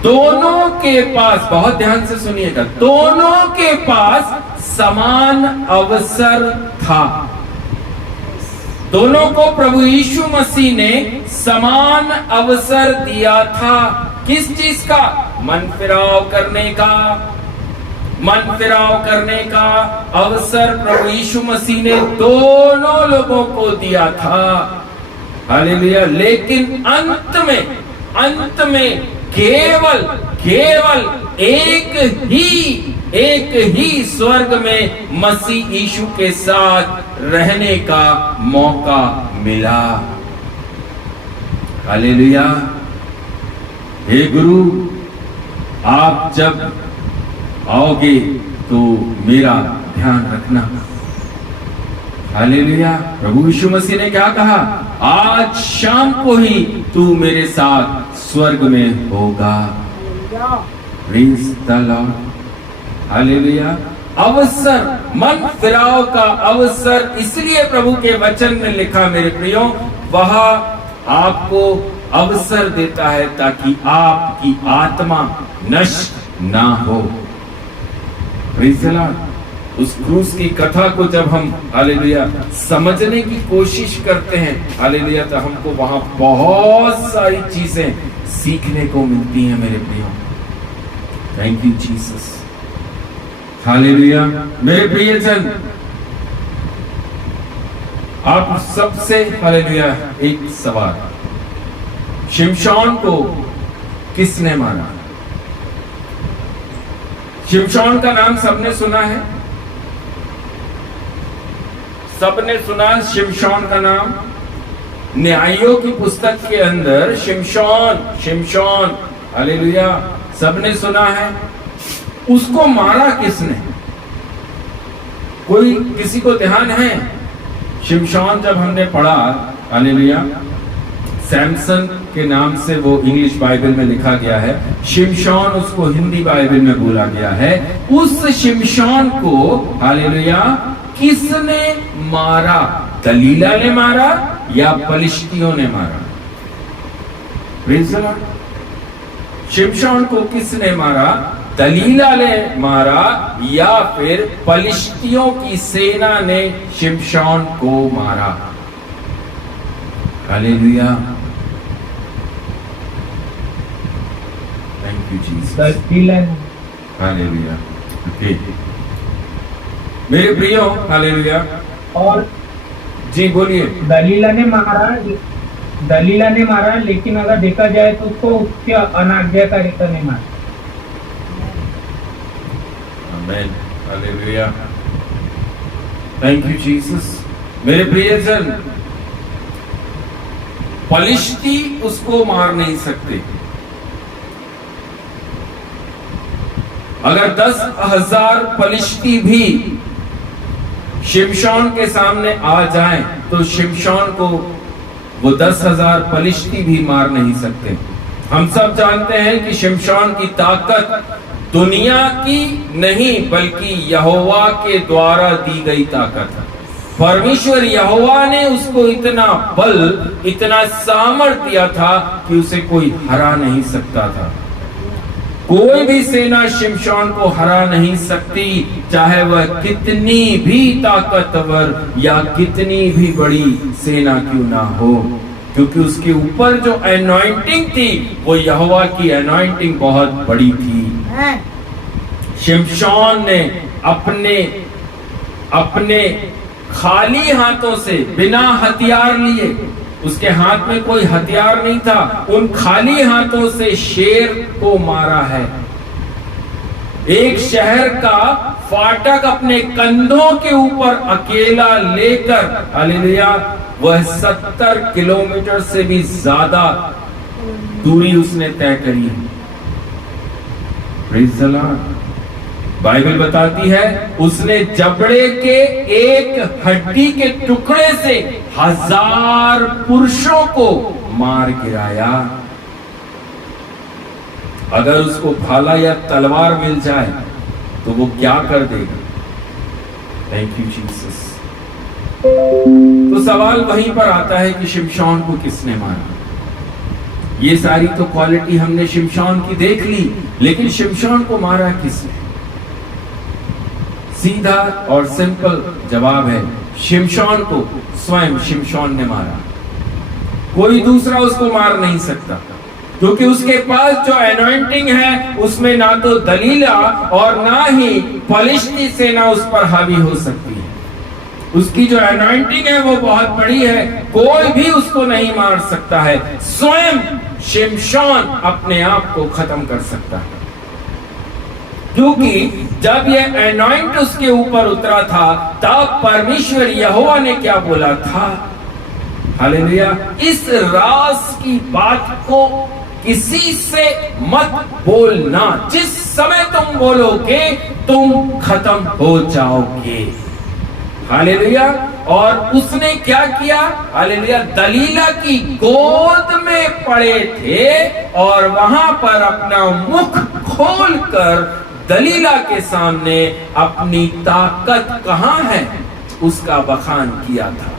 दोनों के पास, बहुत ध्यान से सुनिएगा, दोनों के पास समान अवसर था। दोनों को प्रभु यीशु मसीह ने समान अवसर दिया था। किस चीज का? मन फिराव करने का। मन फिराव करने का अवसर प्रभु यीशु मसीह ने दोनों लोगों को दिया था। हालेलुया। लेकिन अंत में केवल एक ही स्वर्ग में मसीह यीशु के साथ रहने का मौका मिला। हालेलुया। हे गुरु, आप जब आओगे तो मेरा ध्यान रखना। हालेलुया। प्रभु यीशु मसीह ने क्या कहा? आज शाम को ही तू मेरे साथ स्वर्ग में होगा। Praise the Lord. हालेलुया। अवसर, मन फिराव का अवसर, इसलिए प्रभु के वचन में लिखा मेरे प्रियो, वह आपको अवसर देता है ताकि आपकी आत्मा नष्ट ना हो। Praise the Lord. उस क्रूस की कथा को जब हम हालेलुया समझने की कोशिश करते हैं, हालेलुया, तो हमको वहां बहुत सारी चीजें सीखने को मिलती हैं मेरे प्रियो। Thank you Jesus. हालेलुया। मेरे प्रियजन, आप सबसे हालेलुया एक सवाल, शिमशोन को किसने मारा? शिमशोन का नाम सबने सुना है? सबने सुना शिमशोन का नाम? न्यायों की पुस्तक के अंदर शिमशोन हालेलुया सबने सुना है। उसको मारा किसने? कोई किसी को ध्यान है? शिमशोन जब हमने पढ़ा, हालेलुया, सैमसन के नाम से वो इंग्लिश बाइबल में लिखा गया है, शिमशोन उसको हिंदी बाइबल में बोला गया है। उस शिमशोन को हालेलुया किसने मारा? दलीला ने मारा या पलिश्तियों ने मारा? Praise the Lord. शिमशोन को किसने मारा? दलीला ने मारा या फिर पलिश्तियों की सेना ने शिमशोन को मारा? Hallelujah. Thank you Jesus. Hallelujah. Okay मेरे प्रियो, हालेलुया। और जी बोलिए। दलीला ने मारा, लेकिन अगर देखा जाए तो उसको उसके अनाज्ञाकारिता ने मारा। आमीन। हालेलुया। Thank you Jesus. मेरे प्रियजन, पलिश्ती उसको मार नहीं सकते। अगर 10,000 पलिश्ती भी शिमशोन के सामने आ जाएं, तो शिमशोन को वो 10,000 पलिश्ती भी मार नहीं सकते। हम सब जानते हैं कि शिमशोन की ताकत दुनिया की नहीं बल्कि यहोवा के द्वारा दी गई ताकत है। परमेश्वर यहोवा ने उसको इतना बल, इतना सामर्थ्य दिया था कि उसे कोई हरा नहीं सकता था। कोई भी सेना शिमशोन को हरा नहीं सकती, चाहे वह कितनी भी ताकतवर या कितनी भी बड़ी सेना क्यों ना हो, क्योंकि उसके ऊपर जो एनॉइंटिंग थी वो यहोवा की एनॉइंटिंग बहुत बड़ी थी। शिमशोन ने अपने खाली हाथों से, बिना हथियार लिए, उसके हाथ में कोई हथियार नहीं था, उन खाली हाथों से शेर को मारा है। एक शहर का फाटक अपने कंधों के ऊपर अकेला लेकर, हालेलुया, वह 70 किलोमीटर से भी ज्यादा दूरी उसने तय करी है। Praise the Lord. बाइबल बताती है उसने जबड़े के एक हड्डी के टुकड़े से 1000 पुरुषों को मार गिराया। अगर उसको भाला या तलवार मिल जाए तो वो क्या कर देगा? Thank you Jesus. तो सवाल वहीं पर आता है कि शिमशोन को किसने मारा? ये सारी तो क्वालिटी हमने शिमशोन की देख ली, लेकिन शिमशोन को मारा किसने? सीधा और सिंपल जवाब है, शिमशोन को स्वयं शिमशोन ने मारा। कोई दूसरा उसको मार नहीं सकता, क्योंकि उसके पास जो एनॉइंटिंग है उसमें ना तो दलीला और ना ही फलिश्ती सेना उस पर हावी हो सकती है। उसकी जो एनॉइंटिंग है वो बहुत बड़ी है, कोई भी उसको नहीं मार सकता है। स्वयं शिमशोन अपने आप को खत्म कर सकता है, क्योंकि जब ये एनॉइंट उसके ऊपर उतरा था तब परमेश्वर यहोवा ने क्या बोला था? हालेलुया। इस राज की बात को किसी से मत बोलना, जिस समय तुम बोलोगे तुम खत्म हो जाओगे। हालेलुया। और उसने क्या किया? हालेलुया। दलीला की गोद में पड़े थे और वहां पर अपना मुख खोलकर दलीला के सामने अपनी ताकत कहां है उसका बखान किया था।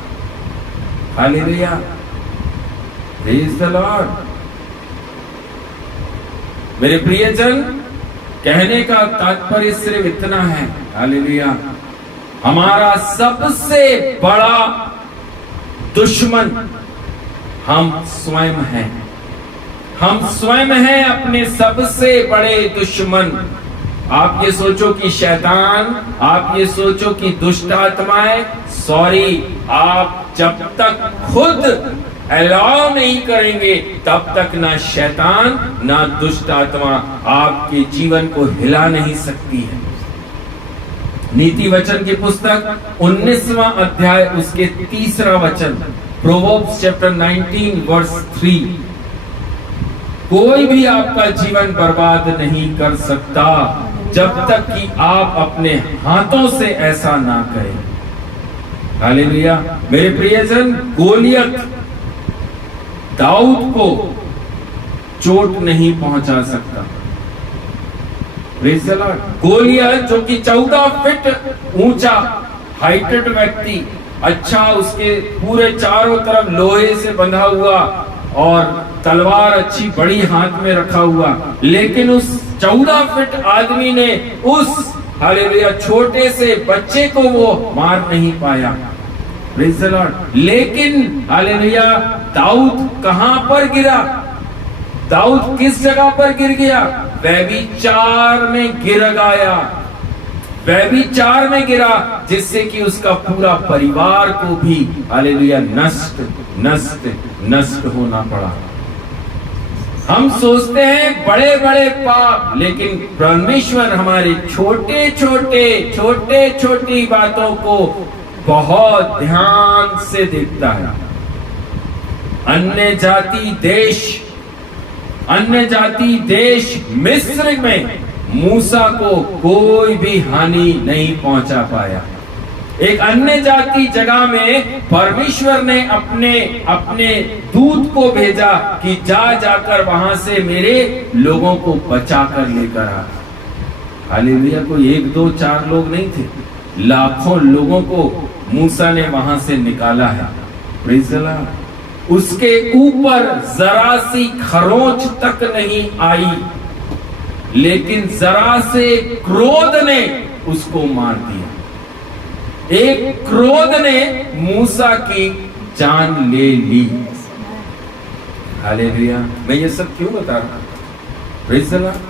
हालेलुया। Praise the Lord. मेरे प्रियजन, कहने का तात्पर्य सिर्फ इतना है, हालेलुया, हमारा सबसे बड़ा दुश्मन हम स्वयं हैं। हम स्वयं हैं अपने सबसे बड़े दुश्मन। आप ये सोचो कि शैतान, आप ये सोचो कि दुष्ट आत्माएं, सॉरी, आप जब तक खुद अलाउ नहीं करेंगे तब तक ना शैतान ना दुष्ट आत्मा आपके जीवन को हिला नहीं सकती है। नीति वचन की पुस्तक 19वां अध्याय उसके 3रा वचन, प्रोवर्ब्स चैप्टर 19 वर्स 3, कोई भी आपका जीवन बर्बाद नहीं कर सकता जब तक कि आप अपने हाथों से ऐसा ना करें। हालेलुया। मेरे प्रियजन, गोलियत दाऊद को चोट नहीं पहुंचा सकता। Praise the Lord. गोलियत जो कि 14 फीट ऊंचा हाइटेड व्यक्ति, अच्छा, उसके पूरे चारों तरफ लोहे से बंधा हुआ और तलवार अच्छी बड़ी हाथ में रखा हुआ, लेकिन उस 14 फीट आदमी ने उस हालेलुया छोटे से बच्चे को वो मार नहीं पाया। Praise the Lord. लेकिन हालेलुया दाऊद कहां पर गिरा? दाऊद किस जगह पर गिर गया? व्यभिचार में गिर गया। व्यभिचार में गिरा, जिससे कि उसका पूरा परिवार को भी हालेलुया नष्ट नष्ट नष्ट होना पड़ा। हम सोचते हैं बड़े बड़े पाप, लेकिन परमेश्वर हमारे छोटे छोटी बातों को बहुत ध्यान से देखता है। अन्य जाति देश मिस्र में मूसा को कोई भी हानि नहीं पहुंचा पाया। एक अन्य जाति जगह में परमेश्वर ने अपने दूत को भेजा कि जाकर वहां से मेरे लोगों को बचा कर लेकर आ। हालेलुया। कोई 1 2 4 लोग नहीं थे, लाखों लोगों को मूसा ने वहां से निकाला है। Praise the Lord. उसके ऊपर जरा सी खरोंच तक नहीं आई, लेकिन जरा से क्रोध ने उसको मार दिया। एक क्रोध ने मूसा की जान ले ली। हालेलुया। मैं ये सब क्यों बता रहा हूं? Praise the Lord.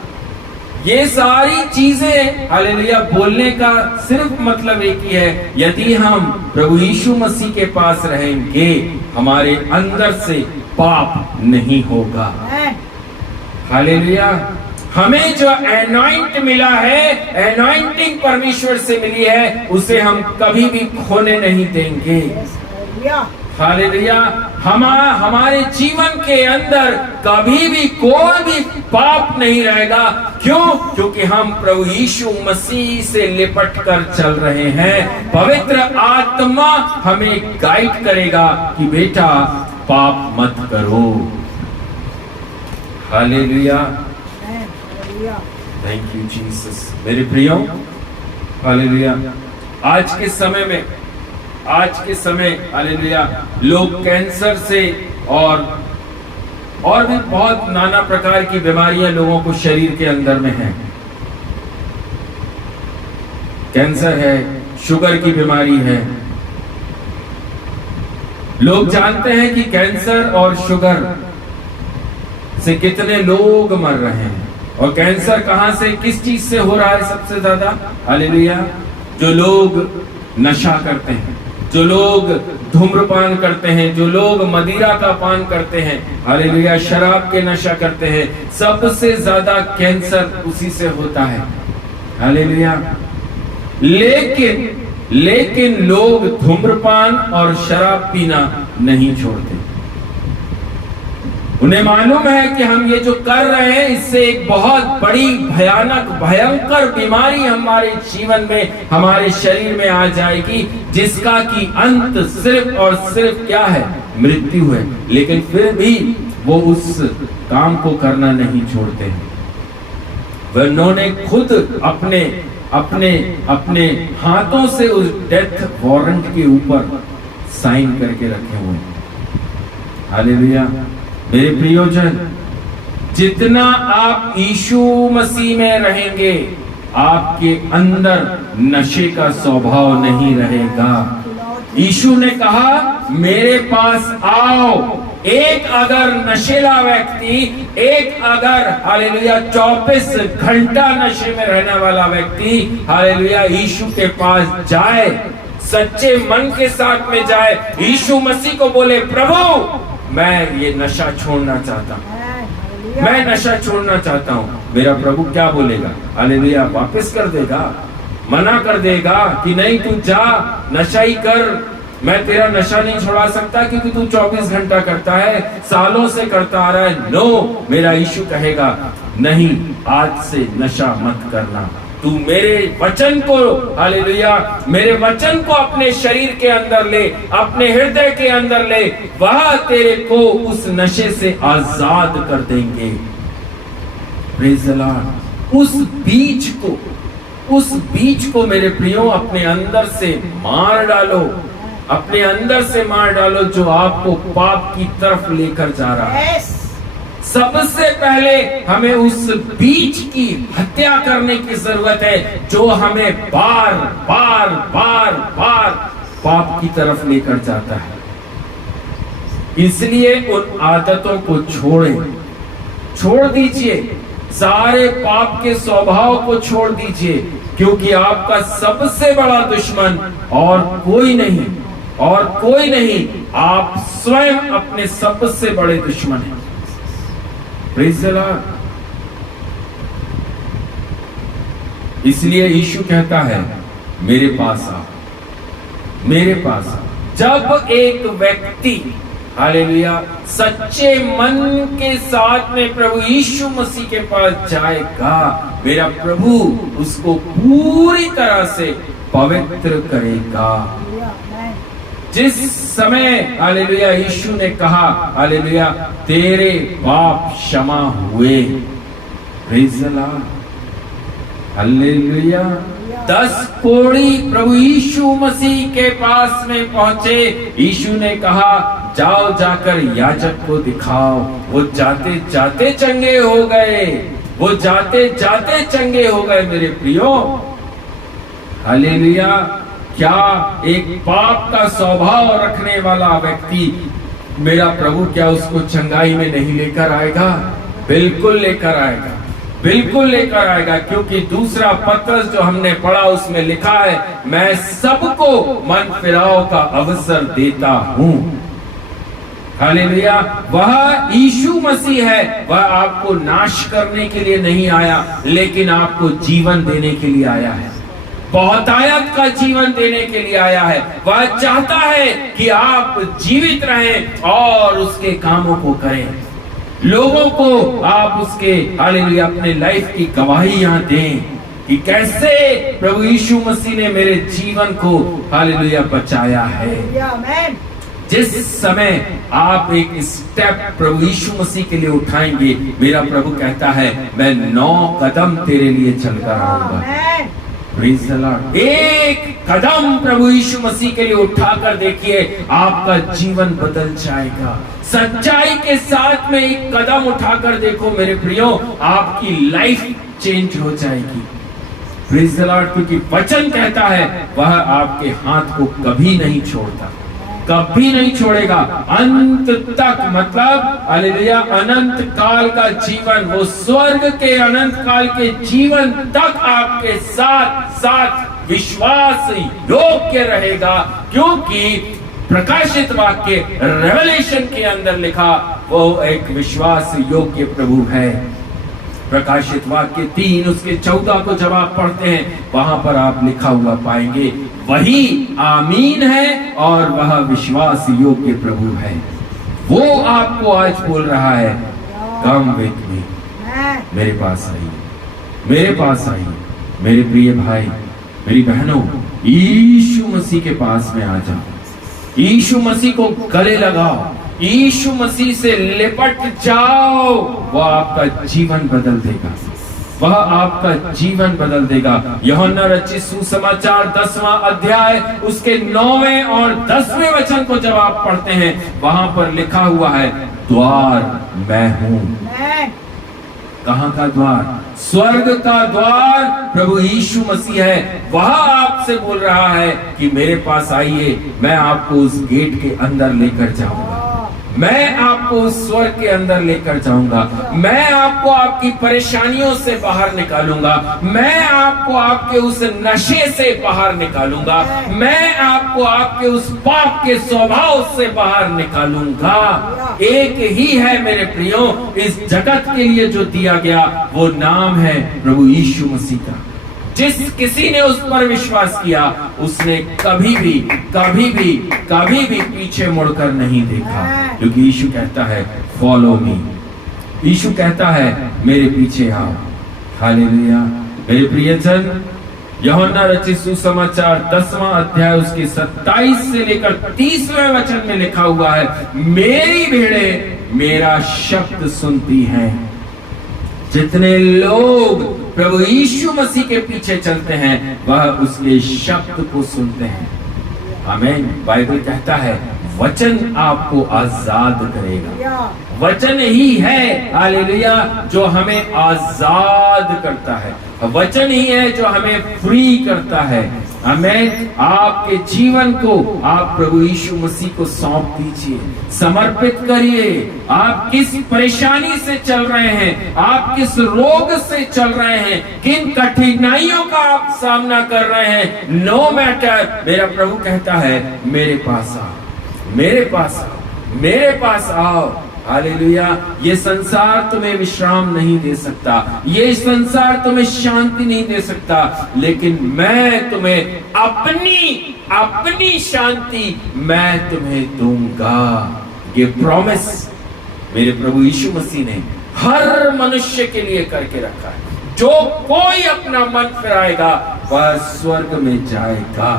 ये सारी चीजें हालेलुया बोलने का सिर्फ मतलब एक ही है, यदि हम प्रभु यीशु मसीह के पास रहेंगे हमारे अंदर से पाप नहीं होगा। हालेलुया। हमें जो एनॉइंट मिला है, एनॉइंटिंग परमेश्वर से मिली है, उसे हम कभी भी खोने नहीं देंगे। हालेलुया। हमारे जीवन के अंदर कभी भी कोई भी पाप नहीं रहेगा। क्यों? क्योंकि हम प्रभु यीशु मसीह से लिपट कर चल रहे हैं। पवित्र आत्मा हमें गाइड करेगा कि बेटा पाप मत करो। हालेलुया। Thank you Jesus. मेरे प्रियो, हालेलुया, आज के समय हालेलुया लोग कैंसर से और भी बहुत नाना प्रकार की बीमारियां लोगों को शरीर के अंदर में है। कैंसर है, शुगर की बीमारी है। लोग जानते हैं कि कैंसर और शुगर से कितने लोग मर रहे हैं। और कैंसर कहां से, किस चीज से हो रहा है सबसे ज्यादा? हालेलुया, जो लोग नशा करते हैं, जो लोग धूम्रपान करते हैं, जो लोग मदिरा का पान करते हैं, हालेलुया, शराब के नशा करते हैं, सबसे ज्यादा कैंसर उसी से होता है। हालेलुया। लेकिन लोग धूम्रपान और शराब पीना नहीं छोड़ते। उन्हें मालूम है कि हम ये जो कर रहे हैं इससे एक बहुत बड़ी भयंकर बीमारी हमारे जीवन में, हमारे शरीर में आ जाएगी, जिसका कि अंत सिर्फ और सिर्फ क्या है? मृत्यु है। लेकिन फिर भी वो उस काम को करना नहीं छोड़ते हैं। उन्होंने खुद अपने हाथों से उस डेथ वारंट के ऊपर साइन करके रखे हुए हैं। हालेलुया। मेरे प्रियोजन, जितना आप यीशु मसीह में रहेंगे, आपके अंदर नशे का स्वभाव नहीं रहेगा। यीशु ने कहा, मेरे पास आओ। एक अगर नशेला व्यक्ति, एक अगर हालेलुया 24 घंटा नशे में रहने वाला व्यक्ति हालेलुया यीशु के पास जाए, सच्चे मन के साथ में जाए, यीशु मसीह को बोले, प्रभु मैं ये नशा छोड़ना चाहता हूँ, मैं नशा छोड़ना चाहता हूँ, मेरा प्रभु क्या बोलेगा? हालेलुया, वापस कर देगा, मना कर देगा कि नहीं तू जा, नशा ही कर, मैं तेरा नशा नहीं छुड़ा सकता क्योंकि तू 24 घंटा करता है, सालों से करता आ रहा है। नो, मेरा यीशु कहेगा, नहीं, आज से नशा मत करना। तू मेरे वचन को, हालेलुया, मेरे वचन को अपने शरीर के अंदर ले, अपने हृदय के अंदर ले, वह तेरे को उस नशे से आजाद कर देंगे। Praise the Lord. उस बीज को मेरे प्रियो अपने अंदर से मार डालो, अपने अंदर से मार डालो, जो आपको पाप की तरफ लेकर जा रहा है। सबसे पहले हमें उस बीज की हत्या करने की जरूरत है, जो हमें बार बार पाप की तरफ लेकर जाता है। इसलिए उन आदतों को छोड़ दीजिए, सारे पाप के स्वभाव को छोड़ दीजिए, क्योंकि आपका सबसे बड़ा दुश्मन और कोई नहीं, आप स्वयं अपने सबसे बड़े दुश्मन हैं। Praise the Lord. इसलिए यीशु कहता है, मेरे पास आ, मेरे पास आ। जब एक व्यक्ति हालेलुया सच्चे मन के साथ में प्रभु यीशु मसीह के पास जाएगा, मेरा प्रभु उसको पूरी तरह से पवित्र करेगा। जिस समय हालेलुया यीशु ने कहा, हालेलुया, तेरे पाप क्षमा हुए, प्रेज़ द लॉर्ड, हालेलुया, 10 कोढ़ी प्रभु यीशु मसीह के पास में पहुंचे। यीशु ने कहा, जाओ जाकर याजक को दिखाओ। वो जाते जाते चंगे हो गए, वो जाते जाते चंगे हो गए। मेरे प्रियो, हालेलुया, क्या एक पाप का स्वभाव रखने वाला व्यक्ति, मेरा प्रभु क्या उसको चंगाई में नहीं लेकर आएगा? बिल्कुल लेकर आएगा, बिल्कुल लेकर आएगा। क्योंकि दूसरा पत्रस जो हमने पढ़ा उसमें लिखा है, मैं सबको मन फिराव का अवसर देता हूं। हालेलुया, वह यीशु मसीह है, वह आपको नाश करने के लिए नहीं आया, लेकिन आपको जीवन देने के लिए आया है, बहुतायत का जीवन देने के लिए आया है। वह चाहता है कि आप जीवित रहें और उसके कामों को करें, लोगों को आप उसके हालेलुया अपने लाइफ की गवाही यहां दें कि कैसे प्रभु यीशु मसीह ने मेरे जीवन को हालेलुया बचाया है। जिस समय आप एक स्टेप प्रभु यीशु मसीह के लिए उठाएंगे, मेरा प्रभु कहता है मैं 9 कदम तेरे लिए चलकर आऊंगा। Amen. Praise the Lord. एक कदम प्रभु यीशु मसीह के लिए उठाकर देखिए, आपका जीवन बदल जाएगा। सच्चाई के साथ में एक कदम उठाकर देखो मेरे प्रियो, आपकी लाइफ चेंज हो जाएगी। Praise the Lord, क्योंकि वचन कहता है वह आपके हाथ को कभी नहीं छोड़ता, कभी नहीं छोड़ेगा, अंत तक। मतलब हालेलुया, अनंत काल का जीवन, वो स्वर्ग के अनंत काल के जीवन तक आपके साथ साथ विश्वास योग्य रहेगा, क्योंकि प्रकाशित वाक्य रेवलेशन के अंदर लिखा वो एक विश्वास योग्य प्रभु है। प्रकाशित वाक्य 3 उसके 14 को जब आप पढ़ते हैं, वहां पर आप लिखा हुआ पाएंगे वही आमीन है और वह विश्वास योग्य प्रभु है। वो आपको आज बोल रहा है, कम विथ मी, मेरे पास आइए, मेरे पास आइए मेरे प्रिय भाई, मेरी बहनों, यीशु मसीह के पास में आ जाओ, यीशु मसीह को गले लगाओ, यीशु मसीह से लिपट जाओ। वह आपका जीवन बदल देगा, वह आपका जीवन बदल देगा। यूहन्ना रचित सुसमाचार 10वां अध्याय उसके 9वें और 10वें वचन को जब आप पढ़ते हैं, वहां पर लिखा हुआ है, द्वार मैं हूं। कहां का द्वार? स्वर्ग का द्वार प्रभु यीशु मसीह है। वह आपसे बोल रहा है कि मेरे पास आइए, मैं आपको उस गेट के अंदर लेकर जाऊंगा, मैं आपको उस स्वर्ग के अंदर लेकर जाऊंगा, मैं आपको आपकी परेशानियों से बाहर निकालूंगा, मैं आपको आपके उस नशे से बाहर निकालूंगा, मैं आपको आपके उस पाप के स्वभाव से बाहर निकालूंगा। एक ही है मेरे प्रियो इस जगत के लिए जो दिया गया, वो नाम है प्रभु यीशु मसीह का। जिस किसी ने उस पर विश्वास किया, उसने कभी भी पीछे मुड़कर नहीं देखा, क्योंकि यीशु कहता है फॉलो मी, यीशु कहता है मेरे पीछे आओ। हालेलुया। मेरे प्रियजन, यूहन्ना रचित सुसमाचार 10वां अध्याय उसके 27 से लेकर 30वें वचन में लिखा हुआ है, मेरी भेड़ें मेरा शब्द सुनती हैं। जितने लोग प्रभु यीशु मसीह के पीछे चलते हैं, वह उसके शब्द को सुनते हैं। आमीन। बाइबल कहता है वचन आपको आजाद करेगा। वचन ही है हालेलुया जो हमें आजाद करता है, वचन ही है जो हमें फ्री करता है। हमें आपके जीवन को आप प्रभु यीशु मसीह को सौंप दीजिए, समर्पित करिए। आप किस परेशानी से चल रहे हैं, आप किस रोग से चल रहे हैं, किन कठिनाइयों का आप सामना कर रहे हैं, नो मैटर, मेरा प्रभु कहता है मेरे पास आओ, मेरे पास आओ, मेरे पास आओ। हालेलुया। ये संसार तुम्हें विश्राम नहीं दे सकता, ये संसार तुम्हें शांति नहीं दे सकता, लेकिन मैं तुम्हें अपनी शांति मैं तुम्हें दूंगा। ये प्रॉमिस मेरे प्रभु यीशु मसीह ने हर मनुष्य के लिए करके रखा है। जो कोई अपना मन फिराएगा वह स्वर्ग में जाएगा।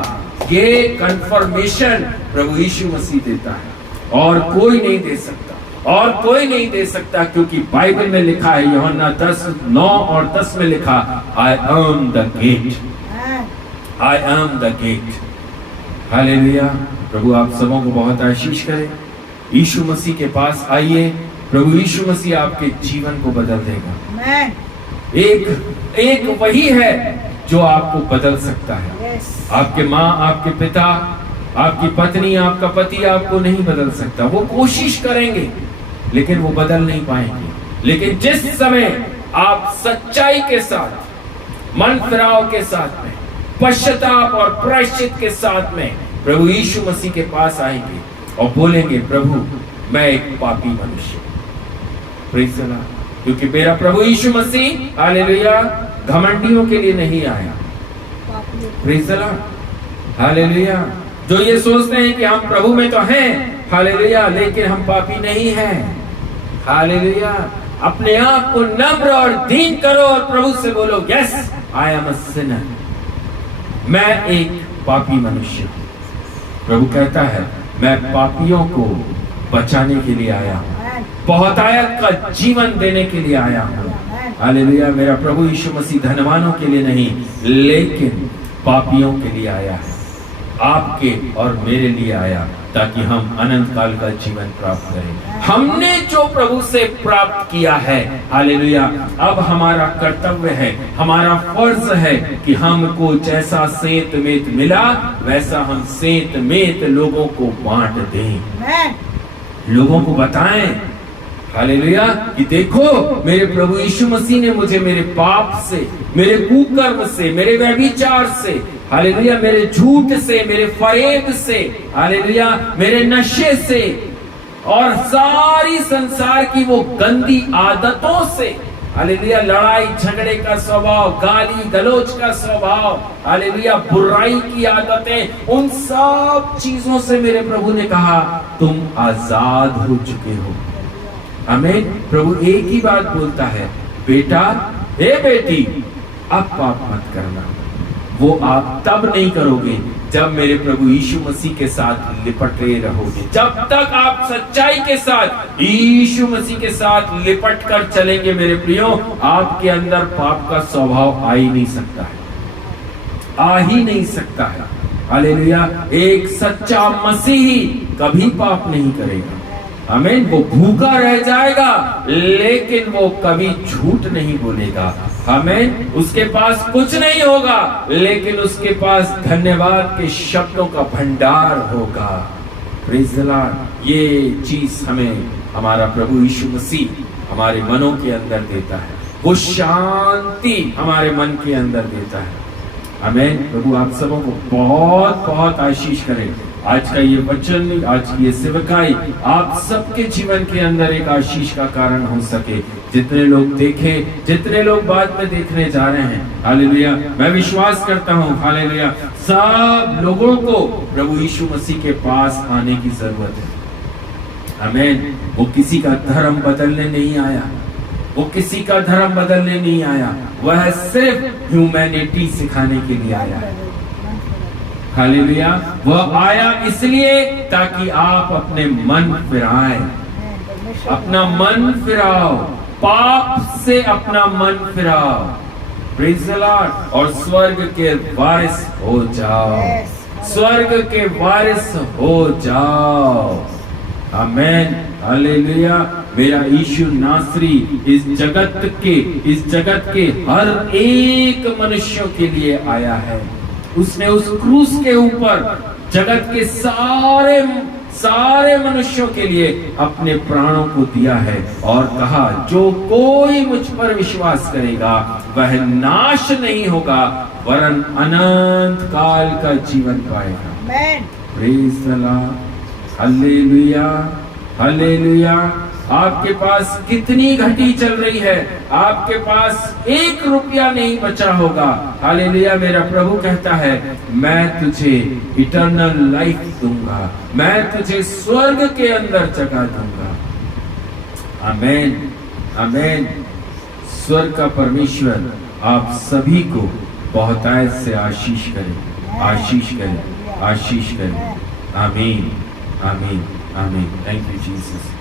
ये कंफर्मेशन प्रभु यीशु मसीह देता है और कोई नहीं दे सकता, और कोई नहीं दे सकता, क्योंकि बाइबल में लिखा है, यूहन्ना 10:9 और 10 में लिखा, I am the gate, I am the gate. Hallelujah. प्रभु आप सबों को बहुत आशीष करे। यीशु मसीह के पास आइए, प्रभु यीशु मसीह आपके जीवन को बदल देगा। एक वही है जो आपको बदल सकता है। आपके माँ, आपके पिता, आपकी पत्नी, आपका पति आपको नहीं बदल सकता। वो कोशिश करेंगे लेकिन वो बदल नहीं पाएंगे। लेकिन जिस समय आप सच्चाई के साथ, मन फिराव के साथ में, पश्चाताप और प्रायश्चित के साथ में प्रभु यीशु मसीह के पास आएंगे और बोलेंगे, प्रभु मैं एक पापी मनुष्य, प्रेज़ द लॉर्ड। क्योंकि मेरा प्रभु यीशु मसीह हालेलुया घमंडियों के लिए नहीं आया, प्रेज़ द लॉर्ड। हालेलुया। जो ये सोचते हैं कि हम प्रभु में तो हैं, हालेलुया, लेकिन हम पापी नहीं हैं। हालेलुया। अपने आप को नम्र और दीन करो और प्रभु से बोलो, yes I am a Sinner, मैं एक पापी मनुष्य हूं। प्रभु कहता है मैं पापियों को बचाने के लिए आया हूँ, बहुतायत का जीवन देने के लिए आया हूँ। हालेलुया। मेरा प्रभु यीशु मसीह धनवानों के लिए नहीं लेकिन पापियों के लिए आया है, आपके और मेरे लिए आया, ताकि हम अनंत काल का जीवन प्राप्त करें। हमने जो प्रभु से प्राप्त किया है, हालेलुया, अब हमारा कर्तव्य है, हमारा फर्ज है कि हमको जैसा सेंत मेत मिला वैसा हम सेंत मेत लोगों को बांट दें, लोगों को बताएं, हालेलुया, कि देखो मेरे प्रभु यीशु मसीह ने मुझे मेरे पाप से, मेरे कुकर्म से, मेरे व्यभिचार से, हालेलुया, मेरे झूठ से, मेरे फरेब से, हालेलुया, मेरे नशे से और सारी संसार की वो गंदी आदतों से, हालेलुया, लड़ाई झगड़े का स्वभाव, गाली गलौज का स्वभाव, हालेलुया, बुराई की आदतें, उन सब चीजों से मेरे प्रभु ने कहा तुम आजाद हो चुके हो। आमीन। प्रभु एक ही बात बोलता है, बेटा, हे बेटी, अब पाप मत करना। वो आप तब नहीं करोगे जब मेरे प्रभु यीशु मसीह के साथ लिपटे रहोगे। जब तक आप सच्चाई के साथ यीशु मसीह के साथ लिपट कर चलेंगे मेरे प्रियो, आपके अंदर पाप का स्वभाव आ ही नहीं सकता है, आ ही नहीं सकता है। हालेलुया। एक सच्चा मसीही कभी पाप नहीं करेगा। आमीन। वो भूखा रह जाएगा लेकिन वो कभी झूठ नहीं बोलेगा। आमीन। उसके पास कुछ नहीं होगा लेकिन उसके पास धन्यवाद के शब्दों का भंडार होगा। Praise the Lord. ये चीज हमें हमारा प्रभु यीशु मसीह हमारे मनों के अंदर देता है, वो शांति हमारे मन के अंदर देता है। आमीन। प्रभु आप सबों को बहुत बहुत आशीष करे। आज का ये वचन, आज की ये सेवकाई आप सबके जीवन के अंदर एक आशीष का कारण हो सके। जितने लोग देखे, जितने लोग बाद में देखने जा रहे हैं, हालेलुया, मैं विश्वास करता हूँ, हालेलुया, सब लोगों को प्रभु यीशु मसीह के पास आने की जरूरत है। आमीन। वो किसी का धर्म बदलने नहीं आया, वो किसी का धर्म बदलने नहीं आया, वह सिर्फ ह्यूमैनिटी सिखाने के लिए आया है। हालेलुया। वह आया इसलिए ताकि आप अपने मन फिराएं, अपना मन फिराओ, पाप से अपना मन फिराओ, प्रेज़ द लॉर्ड, और स्वर्ग के वारिस हो जाओ, स्वर्ग के वारिस हो जाओ। आमीन। हालेलुया। मेरा यीशु नासरी इस जगत के हर एक मनुष्यों के लिए आया है। उसने उस क्रूस के ऊपर जगत के सारे मनुष्यों के लिए अपने प्राणों को दिया है और कहा जो कोई मुझ पर विश्वास करेगा वह नाश नहीं होगा वरन अनंत काल का जीवन पाएगा। Praise the Lord. Hallelujah, hallelujah. आपके पास कितनी घटी चल रही है, आपके पास 1 रुपया नहीं बचा होगा। हालेलुया। मेरा प्रभु कहता है मैं तुझे इटर्नल लाइफ दूंगा, मैं तुझे स्वर्ग के अंदर जगह दूंगा। आमीन, आमीन। स्वर्ग का परमेश्वर आप सभी को बहुतायत से आशीष करे, आशीष करे, आशीष करे। आमीन, आमीन, आमीन। Thank you Jesus.